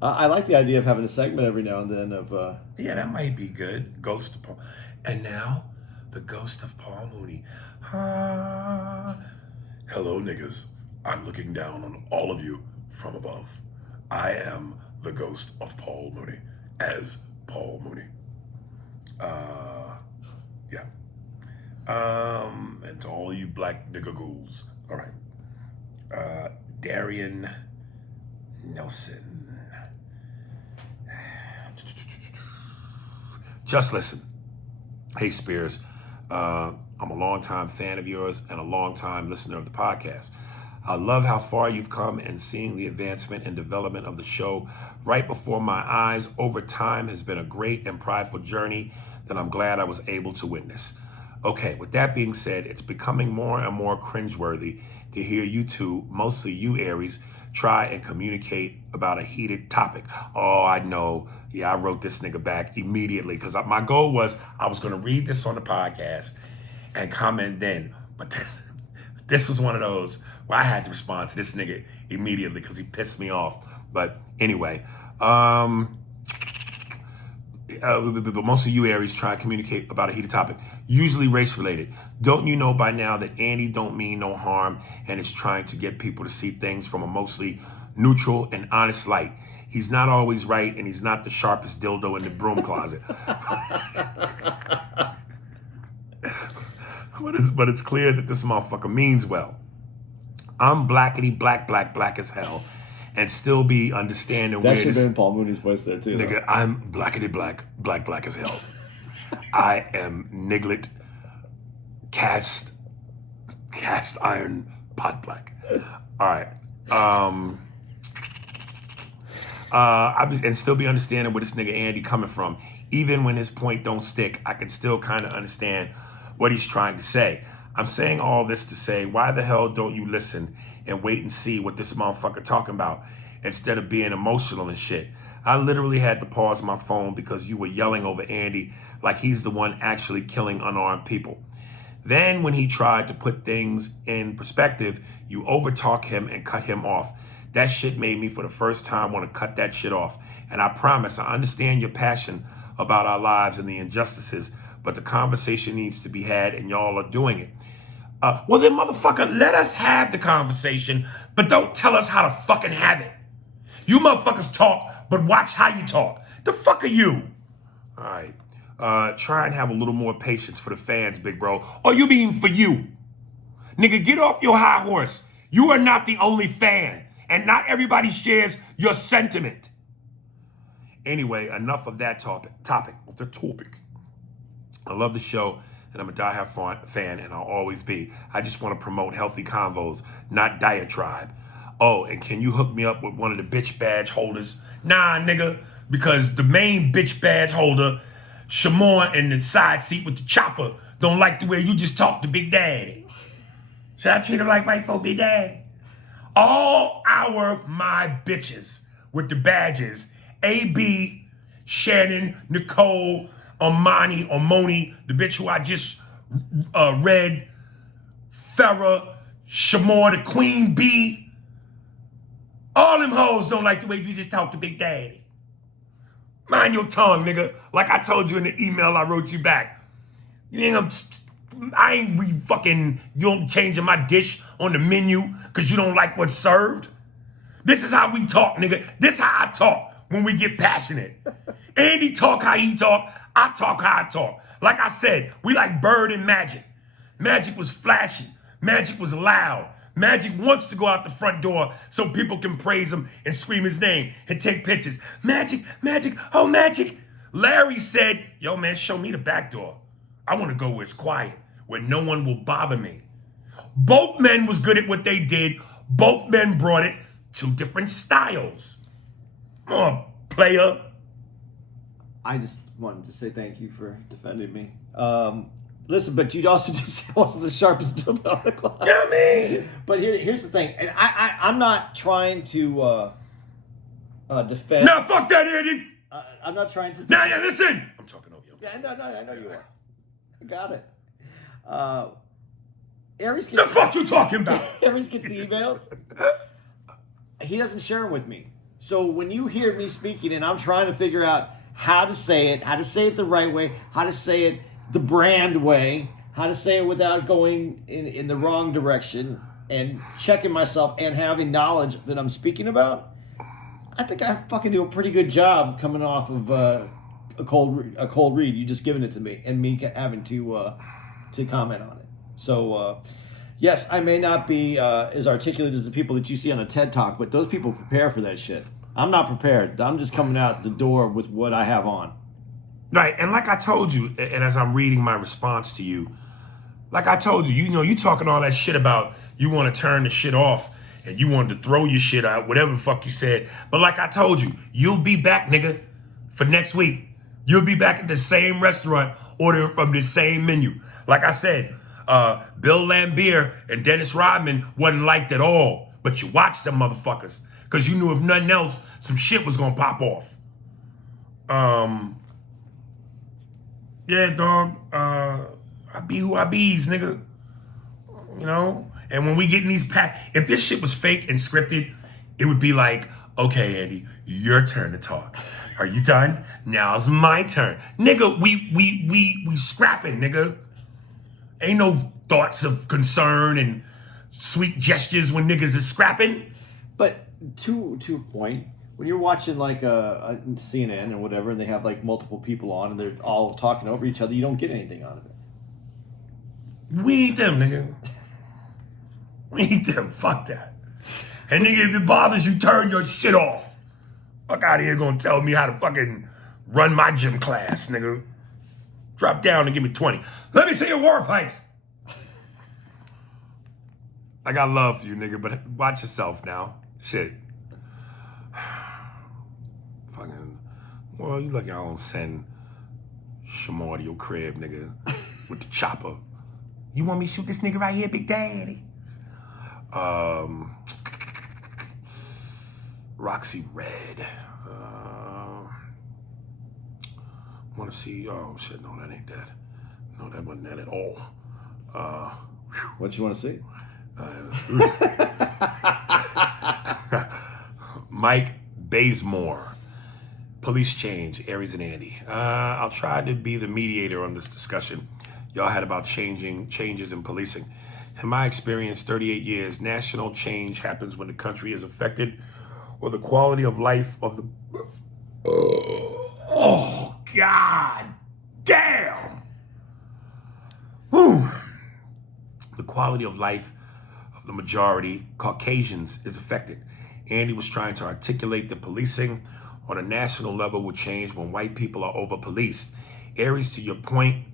I like the idea of having a segment every now and then of. Yeah, that might be good. Ghost of Paul. And now, the ghost of Paul Mooney. Ah. Hello, niggas. I'm looking down on all of you from above. I am the ghost of Paul Mooney as Paul Mooney. Yeah. And to all you black nigga ghouls. All right. Darian Nelson. Just listen. Hey, Spears. I'm a longtime fan of yours and a longtime listener of the podcast. I love how far you've come and seeing the advancement and development of the show right before my eyes over time has been a great and prideful journey that I'm glad I was able to witness. Okay, with that being said, it's becoming more and more cringeworthy to hear you two, mostly you Aries, try and communicate about a heated topic. Oh, I know. Yeah, I wrote this nigga back immediately because my goal was I was going to read this on the podcast and comment then. But this was one of those where I had to respond to this nigga immediately because he pissed me off. But anyway, but most of you Aries try and communicate about a heated topic, usually race related. Don't you know by now that Andy don't mean no harm and is trying to get people to see things from a mostly neutral and honest light? He's not always right, and he's not the sharpest dildo in the broom closet. But it's clear that this motherfucker means well. I'm blackety black as hell, and still be understanding That where should have this been Paul Mooney's voice there too. nigga. I'm blackety black as hell. I am niglet cast iron pot black. All right. And still be understanding where this nigga Andy coming from. Even when his point don't stick, I can still kind of understand what he's trying to say. I'm saying all this to say, why the hell don't you listen and wait and see what this motherfucker talking about instead of being emotional and shit? I literally had to pause my phone because you were yelling over Andy like he's the one actually killing unarmed people. Then when he tried to put things in perspective, you overtalk him and cut him off. That shit made me for the first time want to cut that shit off. And I promise I understand your passion about our lives and the injustices, but the conversation needs to be had and y'all are doing it. Well then motherfucker, let us have the conversation, but don't tell us how to fucking have it. You motherfuckers talk, but watch how you talk. The fuck are you? All right. Try and have a little more patience for the fans, big bro. Or you mean for you? Nigga, get off your high horse. You are not the only fan, and not everybody shares your sentiment. Anyway, enough of that topic. I love the show, and I'm a diehard fan, and I'll always be. I just want to promote healthy convos, not diatribe. Oh, and can you hook me up with one of the bitch badge holders? Nah, nigga, because the main bitch badge holder, Shamor in the side seat with the chopper, don't like the way you just talk to Big Daddy. Should I treat him like white folk Big Daddy? All my bitches with the badges, AB, Shannon, Nicole, Omoni, the bitch who I just read, Farrah, Shamor, the Queen Bee. All them hoes don't like the way you just talk to Big Daddy. Mind your tongue, nigga. Like I told you in the email I wrote you back. You don't changing my dish on the menu because you don't like what's served. This is how we talk, nigga. This is how I talk when we get passionate. Andy talk how he talk. I talk how I talk. Like I said, we like Bird and Magic. Magic was flashy. Magic was loud. Magic wants to go out the front door so people can praise him and scream his name and take pictures. Magic, oh Magic. Larry said, yo man, show me the back door. I want to go where it's quiet, where no one will bother me. Both men was good at what they did. Both men brought it. Two different styles. Oh, player. I just wanted to say thank you for defending me. Listen, but you also just said wasn't the sharpest dildo on the clock. You know what I mean? But here's the thing, and I'm not trying to defend. Now fuck that, Andy. I'm not trying to. Now, yeah, listen. I'm talking over you. Yeah, no, I know you are. I got it. Aries The gets fuck you talking about? Aries gets the emails. he doesn't share them with me. So when you hear me speaking and I'm trying to figure out how to say it the right way, how to say it the brand way, how to say it without going in the wrong direction, and checking myself and having knowledge that I'm speaking about, I think I fucking do a pretty good job coming off of a cold read. You just giving it to me and me having to comment on it. So yes, I may not be as articulate as the people that you see on a TED Talk, but those people prepare for that shit. I'm not prepared. I'm just coming out the door with what I have on. Right, and like I told you, and as I'm reading my response to you, like I told you, you talking all that shit about you want to turn the shit off and you wanted to throw your shit out, whatever the fuck you said. But like I told you, you'll be back, nigga, for next week. You'll be back at the same restaurant ordering from the same menu. Like I said, Bill Lambier and Dennis Rodman wasn't liked at all, but you watched them motherfuckers because you knew if nothing else, some shit was gonna pop off. Yeah, dog. I be who I be's, nigga. You know? And when we get in these if this shit was fake and scripted, it would be like, okay, Andy, your turn to talk. Are you done? Now's my turn. Nigga, we scrapping, nigga. Ain't no thoughts of concern and sweet gestures when niggas is scrapping. But to a point, when you're watching like a CNN or whatever, and they have like multiple people on and they're all talking over each other, you don't get anything out of it. We ain't them, nigga. We ain't them. Fuck that. And nigga, if it bothers you, turn your shit off. Fuck out of here gonna tell me how to fucking run my gym class, nigga. Drop down and give me 20. Let me see your war fights. I got love for you, nigga, but watch yourself now. Shit. Fucking, well, you lucky I don't send Shamar to your crib, nigga, with the chopper. You want me to shoot this nigga right here, Big Daddy? Roxy Red. Want to see? Oh shit! No, that ain't that. No, that wasn't that at all. What you want to see? Mike Bazemore. Police change. Aries and Andy. I'll try to be the mediator on this discussion y'all had about changes in policing. In my experience, 38 years, national change happens when the country is affected or the quality of life of the... Oh, God damn! Whew. The quality of life of the majority, Caucasians, is affected. Andy was trying to articulate that policing on a national level will change when white people are over-policed. Aries, to your point,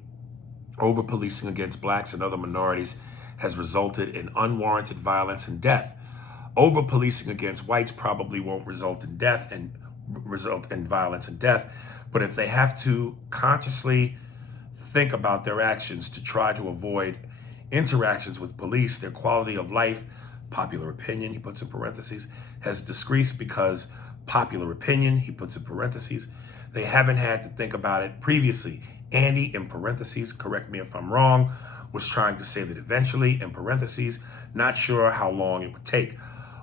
over-policing against blacks and other minorities has resulted in unwarranted violence and death. Over-policing against whites probably won't result in death and result in violence and death, but if they have to consciously think about their actions to try to avoid interactions with police, their quality of life, popular opinion, he puts in parentheses, has decreased because popular opinion, he puts in parentheses, they haven't had to think about it previously. Andy, in parentheses, correct me if I'm wrong, was trying to say that eventually, in parentheses, not sure how long it would take.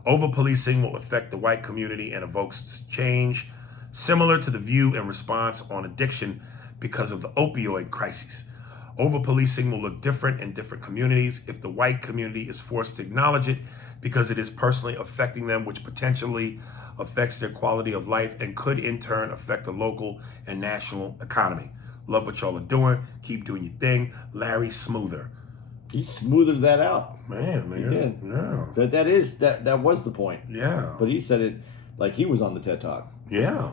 Over-policing will affect the white community and evokes change, similar to the view and response on addiction because of the opioid crisis. Over-policing will look different in different communities if the white community is forced to acknowledge it because it is personally affecting them, which potentially affects their quality of life and could in turn affect the local and national economy. Love what y'all are doing. Keep doing your thing. Larry Smoother. He smoothed that out. Man. He did. Yeah. That was the point. Yeah. But he said it like he was on the TED Talk. Yeah.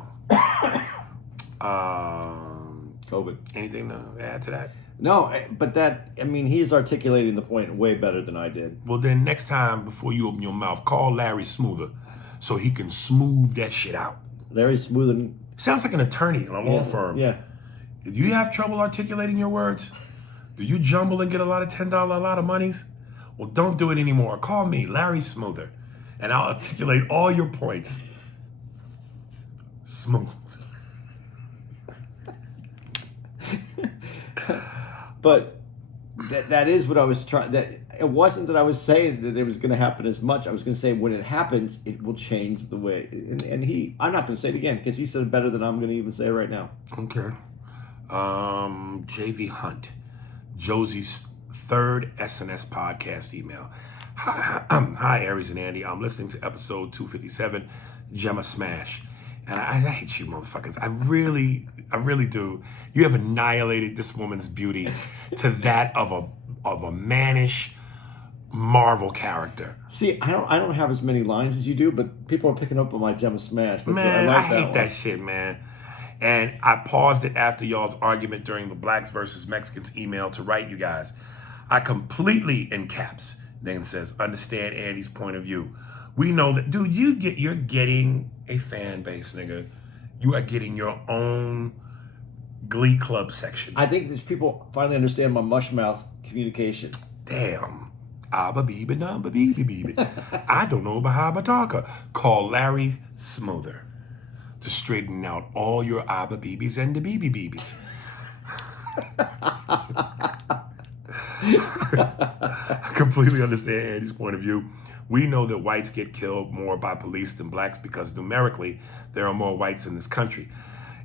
COVID. Anything to add to that? No, but he's articulating the point way better than I did. Well, then next time before you open your mouth, call Larry Smoother so he can smooth that shit out. Larry Smoother. Sounds like an attorney in a law firm. Yeah. Do you have trouble articulating your words? Do you jumble and get a lot of $10, a lot of monies? Well, don't do it anymore. Call me, Larry Smoother, and I'll articulate all your points. Smooth. But That is what I was trying. That it wasn't that I was saying that it was going to happen as much. I was going to say when it happens, it will change the way. And I'm not going to say it again because he said it better than I'm going to even say it right now. Okay. JV Hunt, Josie's third SNS podcast email. Hi, Aries and Andy. I'm listening to episode 257, Gemma Smash. And I hate you motherfuckers. I really do. You have annihilated this woman's beauty to that of a mannish Marvel character. See, I don't have as many lines as you do, but people are picking up on my Gemma Smash. That's Man, what I hate one. that shit, man. And I paused it after y'all's argument during the Blacks versus Mexicans email to write you guys. I completely, in caps, then says, understand Andy's point of view. We know that, dude, you're getting a fan base, nigga. You are getting your own Glee Club section. I think these people finally understand my mush mouth communication. Damn. Abba beebe number beebe beebe. I don't know about how to talk. Call Larry Smoother to straighten out all your Abba beebes and the beebe beebes. I completely understand Andy's point of view. We know that whites get killed more by police than blacks because numerically there are more whites in this country.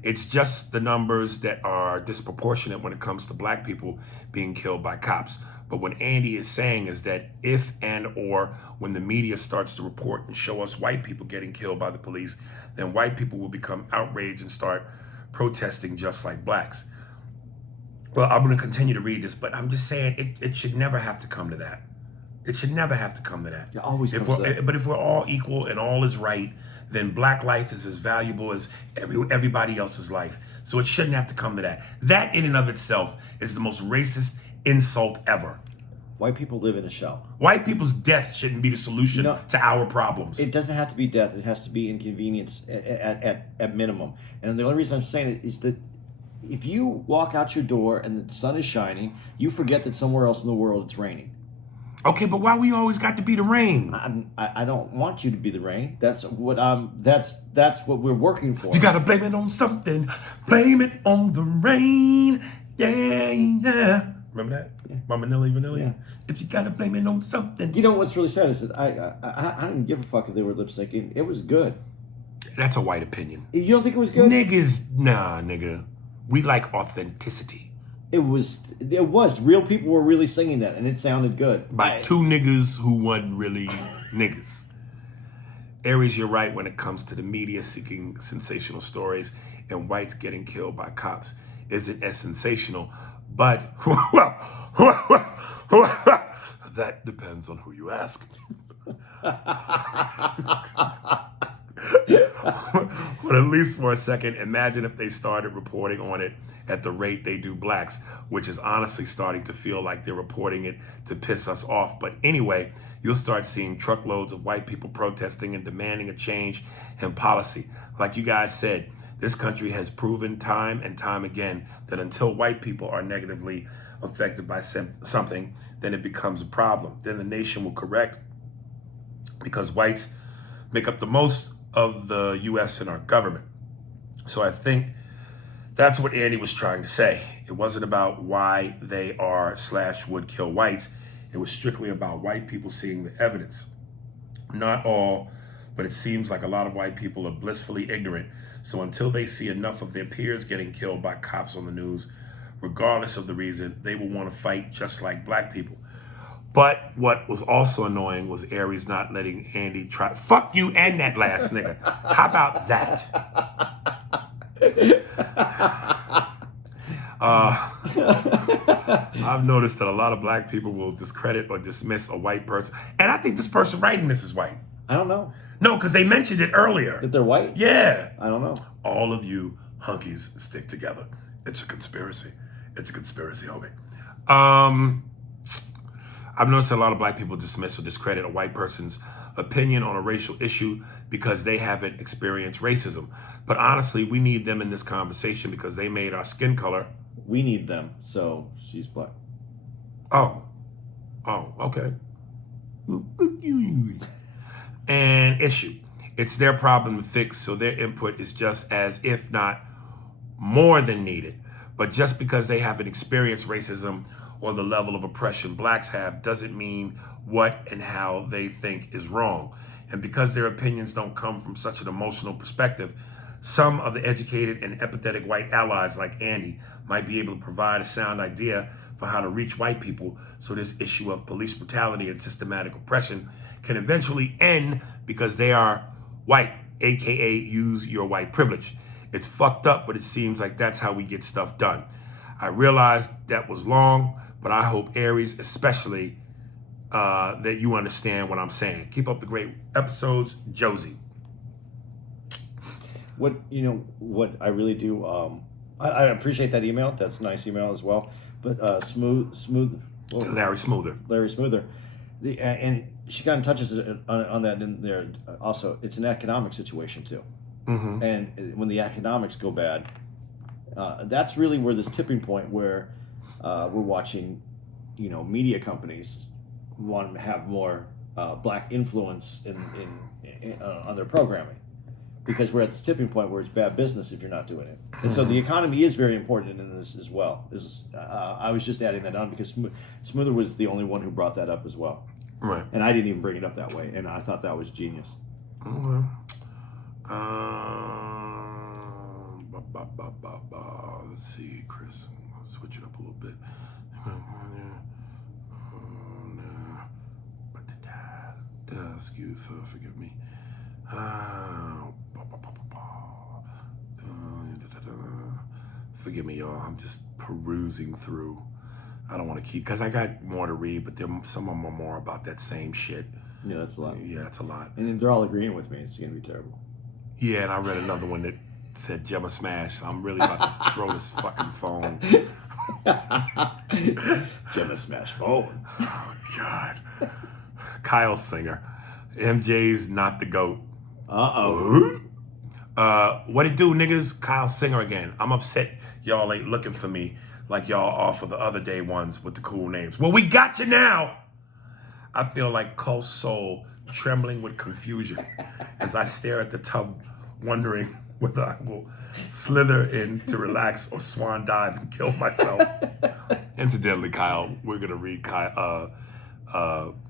It's just the numbers that are disproportionate when it comes to black people being killed by cops. But what Andy is saying is that if and or when the media starts to report and show us white people getting killed by the police, then white people will become outraged and start protesting just like blacks. Well, I'm going to continue to read this, but I'm just saying it should never have to come to that. It should never have to come to that. It always comes to that. But if we're all equal and all is right, then black life is as valuable as everybody else's life. So it shouldn't have to come to that. That in and of itself is the most racist insult ever. White people live in a shell. White people's death shouldn't be the solution to our problems. It doesn't have to be death. It has to be inconvenience at minimum. And the only reason I'm saying it is that if you walk out your door and the sun is shining, you forget that somewhere else in the world it's raining. Okay, but why we always got to be the rain? I don't want you to be the rain. That's what we're working for. You gotta blame it on something. Blame it on the rain. Yeah. Remember that? Yeah. Mama Nelly Vanilli? Yeah. If you gotta blame it on something. You know what's really sad is that I didn't give a fuck if they were lip syncing. It was good. That's a white opinion. You don't think it was good? Nigga. We like authenticity. It was real people were really singing that, and it sounded good. By two niggas who wasn't really niggas. Aries, you're right when it comes to the media seeking sensational stories and whites getting killed by cops. Isn't as sensational, but that depends on who you ask. But at least for a second, imagine if they started reporting on it at the rate they do blacks, which is honestly starting to feel like they're reporting it to piss us off. But anyway, you'll start seeing truckloads of white people protesting and demanding a change in policy. Like you guys said, this country has proven time and time again that until white people are negatively affected by something, then it becomes a problem. Then the nation will correct because whites make up the most of the U.S. and our government. So I think that's what Andy was trying to say. It wasn't about why they are / would kill whites. It was strictly about white people seeing the evidence. Not all, but it seems like a lot of white people are blissfully ignorant. So until they see enough of their peers getting killed by cops on the news, regardless of the reason, they will want to fight just like black people. But what was also annoying was Aries not letting Andy try. Fuck you and that last nigga. How about that? I've noticed that a lot of black people will discredit or dismiss a white person. And I think this person writing this is white. I don't know. No, because they mentioned it earlier. That they're white? Yeah. I don't know. All of you hunkies stick together. It's a conspiracy. It's a conspiracy, homie. I've noticed a lot of black people dismiss or discredit a white person's opinion on a racial issue because they haven't experienced racism. But honestly, we need them in this conversation because they made our skin color. We need them, so she's black. Oh, okay. An issue. It's their problem to fix, so their input is just as, if not more than needed. But just because they haven't experienced racism or the level of oppression blacks have doesn't mean what and how they think is wrong. And because their opinions don't come from such an emotional perspective, some of the educated and empathetic white allies like Andy might be able to provide a sound idea for how to reach white people so this issue of police brutality and systematic oppression can eventually end because they are white, aka use your white privilege. It's fucked up, but it seems like that's how we get stuff done. I realized that was long, but I hope Aries especially that you understand what I'm saying. Keep up the great episodes, Josie. What I really do, I appreciate that email. That's a nice email as well. But smooth, Larry Smoother. And she kind of touches on that in there. Also, it's an economic situation too, and when the economics go bad, that's really where this tipping point where we're watching, media companies want to have more black influence on their programming. Because we're at this tipping point where it's bad business if you're not doing it. And so the economy is very important in this as well. I was just adding that on because Smoother was the only one who brought that up as well. Right. And I didn't even bring it up that way, and I thought that was genius. Okay. Let's see, Chris. I'll switch it up a little bit. Excuse, forgive me. Forgive me, y'all. I'm just perusing through. I don't want to keep, because I got more to read, but some of them are more about that same shit. Yeah, that's a lot. Yeah, that's a lot. And if they're all agreeing with me, it's going to be terrible. Yeah, and I read another one that said Gemma Smash. I'm really about to throw this fucking phone. Gemma Smash phone. Oh, God. Kyle Singer. MJ's not the GOAT. Uh-oh. What it do, niggas? Kyle Singer again. I'm upset y'all ain't looking for me like y'all are for the other day ones with the cool names. Well, we got you now. I feel like Cole's soul trembling with confusion as I stare at the tub, wondering whether I will slither in to relax or swan dive and kill myself. Incidentally, Kyle, we're going to read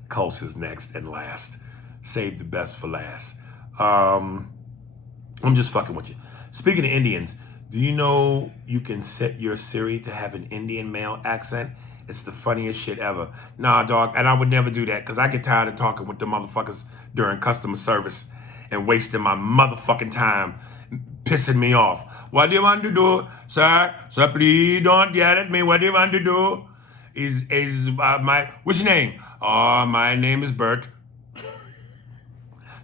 Cole's next and last. Save the best for last. I'm just fucking with you. Speaking of Indians, do you know you can set your Siri to have an Indian male accent? It's the funniest shit ever. Nah, dog, and I would never do that because I get tired of talking with the motherfuckers during customer service and wasting my motherfucking time, pissing me off. What do you want to do, sir? Sir, please don't yell at me. What do you want to do? What's your name? Oh, my name is Bert.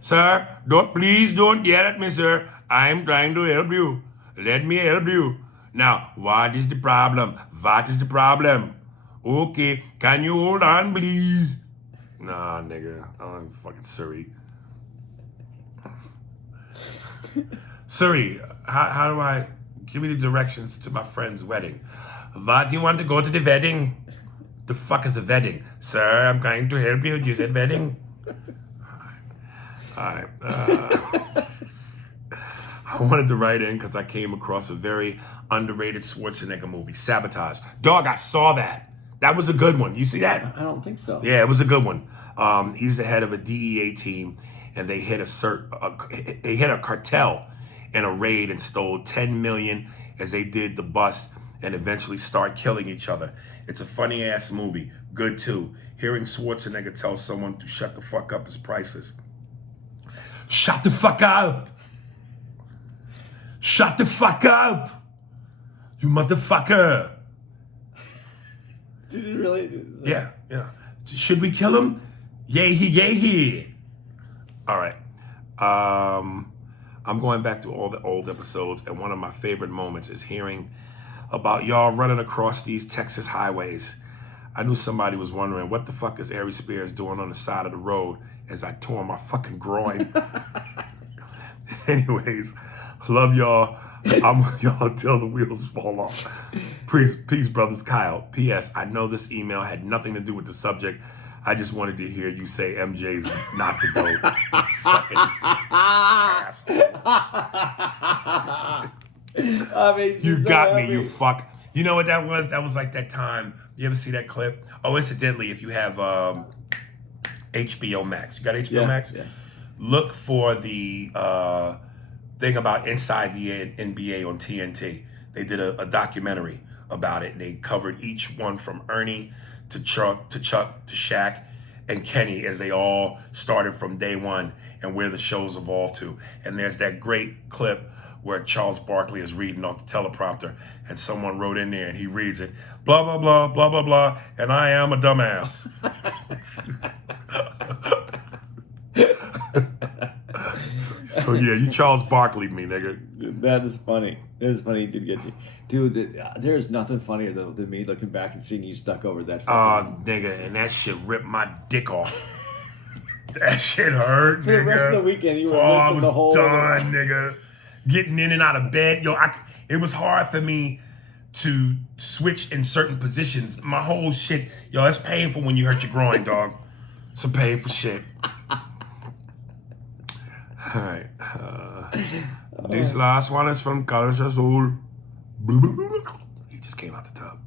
Sir, please don't yell at me, sir. I'm trying to help you. Let me help you. Now, what is the problem? What is the problem? Okay, can you hold on, please? Nah, nigga. I'm fucking Siri. Siri, how do I... Give me the directions to my friend's wedding. What, do you want to go to the wedding? The fuck is a wedding? Sir, I'm trying to help you. You said wedding? All right. I wanted to write in because I came across a very underrated Schwarzenegger movie, Sabotage. Dog, I saw that. That was a good one. You see that? I don't think so. Yeah, it was a good one. He's the head of a DEA team, and they hit a cartel in a raid and stole $10 million as they did the bust and eventually start killing each other. It's a funny ass movie. Good too. Hearing Schwarzenegger tell someone to shut the fuck up is priceless. Shut the fuck up! Shut the fuck up! You motherfucker! Did it really? Yeah. Should we kill him? Yay. All right. I'm going back to all the old episodes, and one of my favorite moments is hearing about y'all running across these Texas highways. I knew somebody was wondering, what the fuck is Aries Spears doing on the side of the road as I tore my fucking groin? Anyways, love y'all. I'm with y'all till the wheels fall off. Peace, brothers. Kyle. P.S. I know this email had nothing to do with the subject. I just wanted to hear you say MJ's not the GOAT. Fucking asshole. You got me, you fuck. You know what that was? That was like that time You ever see that clip? Oh, incidentally, if you have HBO Max, you got HBO Max? Yeah. Look for the thing about inside the NBA on TNT. They did a documentary about it. And they covered each one from Ernie to Chuck to Shaq and Kenny as they all started from day one and where the shows evolved to. And there's that great clip where Charles Barkley is reading off the teleprompter and someone wrote in there and he reads it, blah, blah, blah, blah, blah, blah, and I am a dumbass. So yeah, you Charles Barkley me, nigga. That is funny. It is funny. He did get you. Dude, there's nothing funnier than me looking back and seeing you stuck over that. Nigga, and that shit ripped my dick off. That shit hurt, For nigga. the rest of the weekend, you were I lifting was the whole... done, nigga. Getting in and out of bed. Yo, it was hard for me to switch in certain positions. My whole shit, yo, it's painful when you hurt your groin, dog. Some painful shit. All right. This last one is from Carlos Azul. He just came out the tub.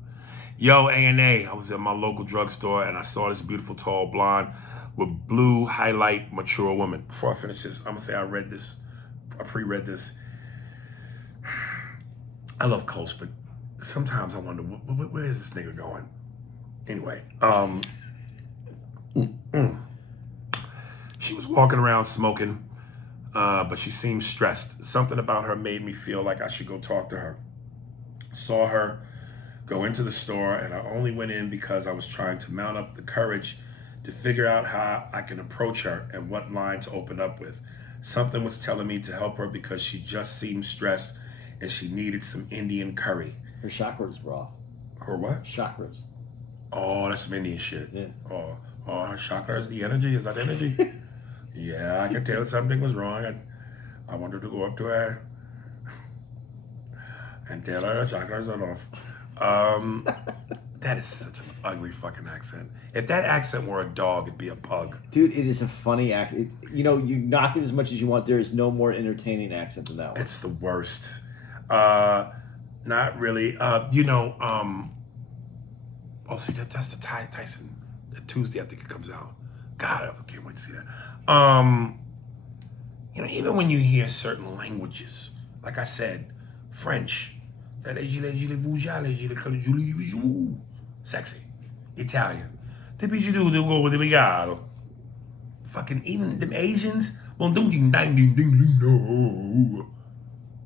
Yo, A&A, I was at my local drugstore and I saw this beautiful tall blonde with blue highlight mature woman. Before I finish this, I'm gonna say I pre-read this. I love Coast, but sometimes I wonder, where is this nigga going? Anyway, she was walking around smoking, but she seemed stressed. Something about her made me feel like I should go talk to her. Saw her go into the store, and I only went in because I was trying to mount up the courage to figure out how I can approach her and what line to open up with. Something was telling me to help her because she just seemed stressed and she needed some Indian curry. Her chakras were off. Her what? Chakras. Oh, that's some Indian shit. Yeah. Oh, her chakra is the energy? Is that energy? Yeah, I could tell something was wrong. I wanted to go up to her and tell her her chakras are off. That is such an ugly fucking accent. If that accent were a dog, it'd be a pug. Dude, it is a funny accent. You knock it as much as you want. There is no more entertaining accent than that one. It's the worst. Not really. Oh, see, that's the Tyson. The Tuesday, I think it comes out. God, I can't wait to see that. Even when you hear certain languages, like I said, French, sexy. Italian, fucking even them Asians,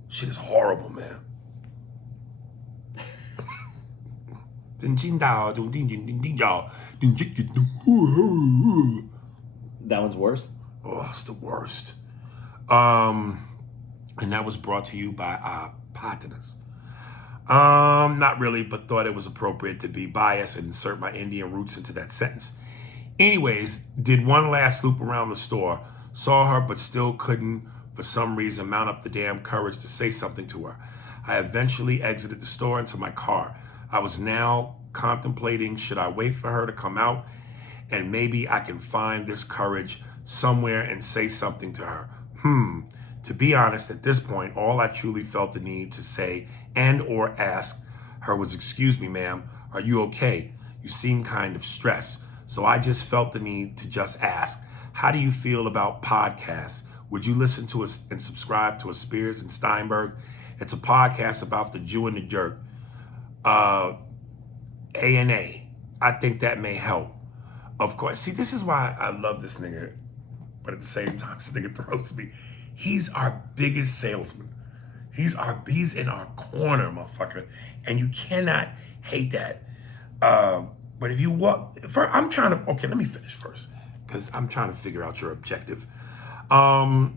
shit is horrible, man. That one's worse? Oh, it's the worst. And that was brought to you by our partners. Not really, but thought it was appropriate to be biased and insert my Indian roots into that sentence. Anyways, did one last loop around the store, saw her, but still couldn't, for some reason, mount up the damn courage to say something to her. I eventually exited the store into my car. I was now contemplating, should I wait for her to come out and maybe I can find this courage somewhere and say something to her? To be honest, at this point, all I truly felt the need to say and or ask her was, excuse me, ma'am, are you okay? You seem kind of stressed. So I just felt the need to just ask, how do you feel about podcasts? Would you listen to us and subscribe to a Spears and Steinberg? It's a podcast about the Jew and the jerk. A&A. I think that may help. Of course. See, this is why I love this nigga. But at the same time, this nigga throws me. He's our biggest salesman. He's in our corner, motherfucker. And you cannot hate that. But if you walk, okay, let me finish first. Because I'm trying to figure out your objective. Of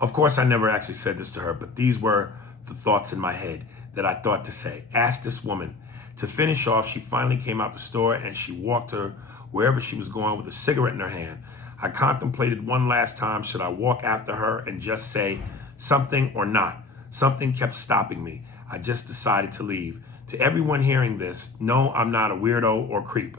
course, I never actually said this to her, but these were the thoughts in my head that I thought to say. Ask this woman. To finish off, she finally came out the store and she walked her wherever she was going with a cigarette in her hand. I contemplated one last time, should I walk after her and just say something or not? Something kept stopping me. I just decided to leave. To everyone hearing this, no, I'm not a weirdo or creep.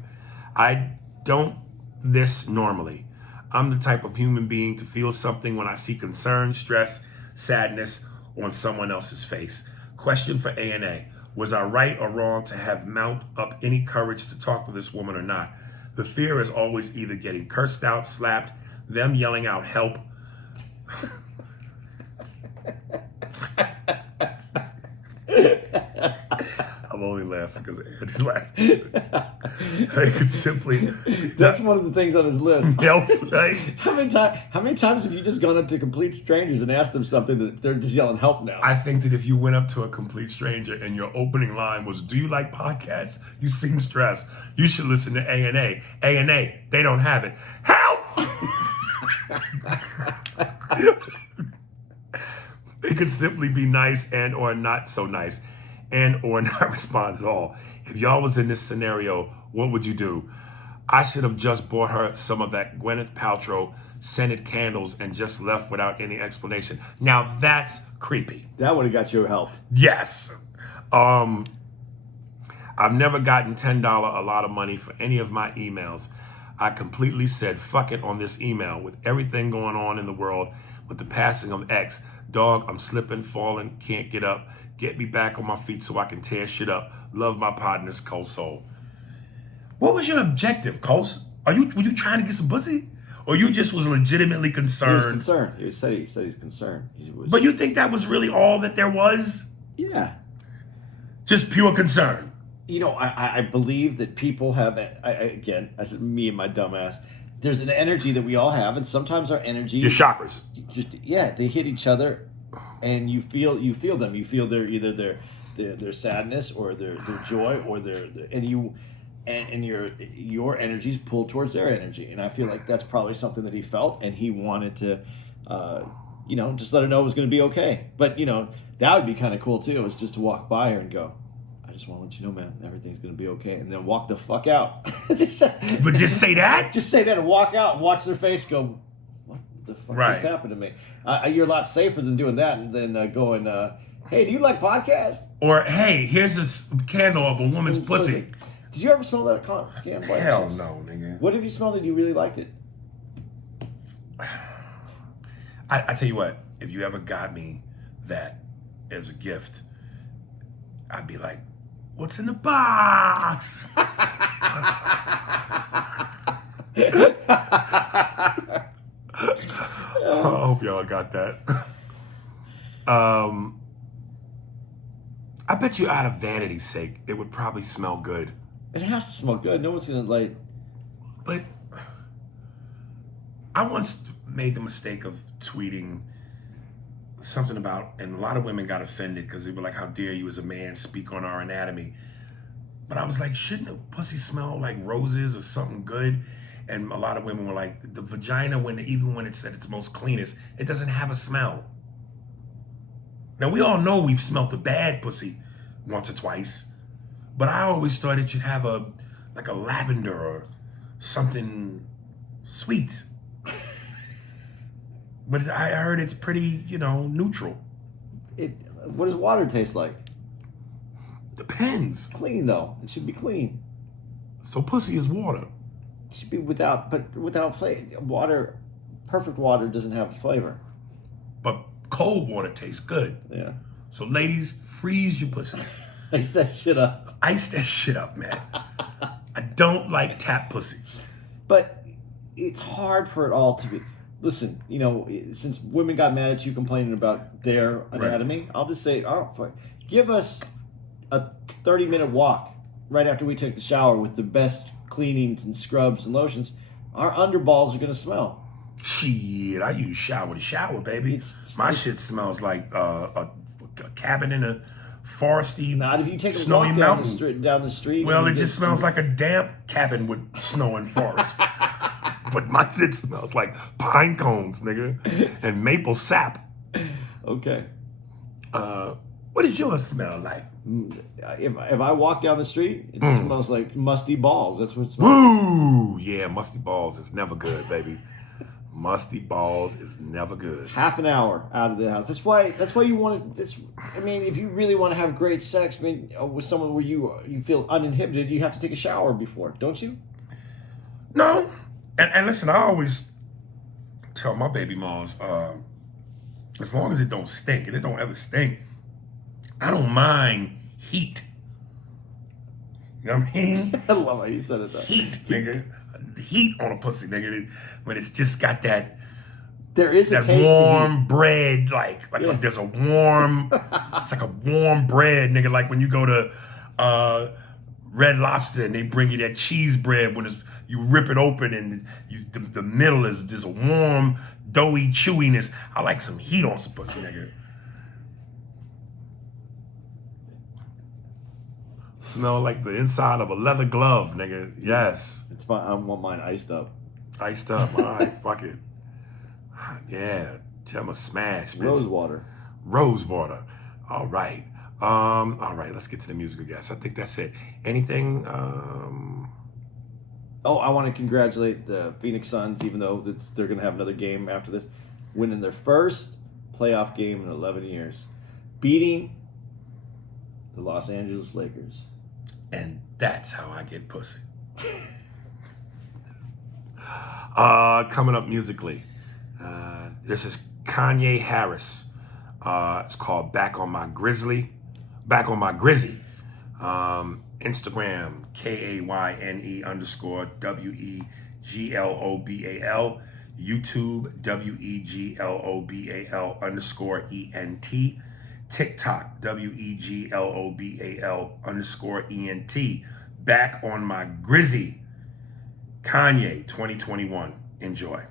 I don't this normally. I'm the type of human being to feel something when I see concern, stress, sadness on someone else's face. Question for A&A. Was I right or wrong to have mount up any courage to talk to this woman or not? The fear is always either getting cursed out, slapped, them yelling out help. I'm only laughing because Andy's laughing. They could simply. That's one of the things on his list. Help, right? How many times have you just gone up to complete strangers and asked them something that they're just yelling help now? I think that if you went up to a complete stranger and your opening line was, "Do you like podcasts? You seem stressed. You should listen to A&A. A&A, they don't have it. Help!" They could simply be nice and or not so nice and or not respond at all. If y'all was in this scenario, what would you do? I should have just bought her some of that Gwyneth Paltrow scented candles and just left without any explanation. Now that's creepy. That would have got you help. Yes. I've never gotten $10 a lot of money for any of my emails. I completely said fuck it on this email with everything going on in the world with the passing of X. Dog, I'm slipping, falling, can't get up. Get me back on my feet so I can tear shit up. Love my partners, Cole Soul. What was your objective, Coles? Were you trying to get some pussy? Or you just was legitimately concerned? He was concerned. He said he's concerned. But you think that was really all that there was? Yeah. Just pure concern. You know, I believe that people have, again, as me and my dumbass, there's an energy that we all have, and sometimes our energy... Your chakras. They hit each other, and you feel them. You feel their sadness or their joy or your energies pull towards their energy, and I feel like that's probably something that he felt, and he wanted to, just let her know it was going to be okay. But that would be kind of cool too, is just to walk by her and go, I just want to let you know, man, everything's going to be okay. And then walk the fuck out. But just say that? Just say that and walk out and watch their face go, what the fuck just happened to me? You're a lot safer than doing that than going, hey, do you like podcasts? Or, hey, here's a candle of a woman's pussy. Did you ever smell that can? Hell no, nigga. What if you smelled it and you really liked it? I tell you what, if you ever got me that as a gift, I'd be like, what's in the box? I hope y'all got that. I bet you out of vanity's sake, it would probably smell good. It has to smell good. No one's going to But I once made the mistake of tweeting something about, and a lot of women got offended because they were like, how dare you as a man speak on our anatomy? But I was like, shouldn't a pussy smell like roses or something good? And a lot of women were like, the vagina, even when it's at its most cleanest, it doesn't have a smell. Now, we all know we've smelt a bad pussy once or twice, but I always thought it should have a lavender or something sweet. But I heard it's pretty, neutral. What does water taste like? Depends. Clean, though. It should be clean. So pussy is water. It should be without flavor. Water, perfect water doesn't have flavor. But cold water tastes good. Yeah. So ladies, freeze your pussies. Ice that shit up. Ice that shit up, man. I don't like tap pussy. But it's hard for it all to be... Listen, since women got mad at you complaining about their anatomy, right. I'll just say, give us a 30-minute walk right after we take the shower with the best cleanings and scrubs and lotions. Our underballs are going to smell. Shit, I use shower to shower, baby. My shit smells like a cabin in a foresty, not if you take a snowy walk mountain. down the street. Well, it just smells like a damp cabin with snow and forest. But my shit smells like pine cones, nigga, and maple sap. Okay. What does yours smell like? If I walk down the street, it smells like musty balls. That's what it smells Woo! Yeah, musty balls is never good, baby. Musty balls is never good. Half an hour out of the house. That's why you want to. If you really want to have great sex, with someone where you feel uninhibited, you have to take a shower before, don't you? No. And listen, I always tell my baby moms, as long as it don't stink, and it don't ever stink, I don't mind heat. You know what I mean? I love how you said it though. Heat, nigga. Heat on a pussy, nigga. When it's just got that There is a that taste to warm bread, like Yeah. there's a warm, it's like a warm bread, nigga. Like when you go to Red Lobster and they bring you that cheese bread when you rip it open and the middle is just a warm, doughy chewiness. I like some heat on some pussy, nigga. Smell like the inside of a leather glove, nigga. Yes. It's fine. I want mine iced up. Iced up. All right, fuck it. Yeah. Gemma smash, bitch. Rose water. Rose water. All right. All right, let's get to the musical guests. I think that's it. Anything? Oh, I want to congratulate the Phoenix Suns, even though they're going to have another game after this, winning their first playoff game in 11 years, beating the Los Angeles Lakers. And that's how I get pussy. Coming up musically, this is Kanye Harris. It's called Back on My Grizzy. Instagram, KAYNE_WEGLOBAL. YouTube, WEGLOBAL_ENT. TikTok, WEGLOBAL_ENT. Back on My Grizzy. Kanye 2021. Enjoy.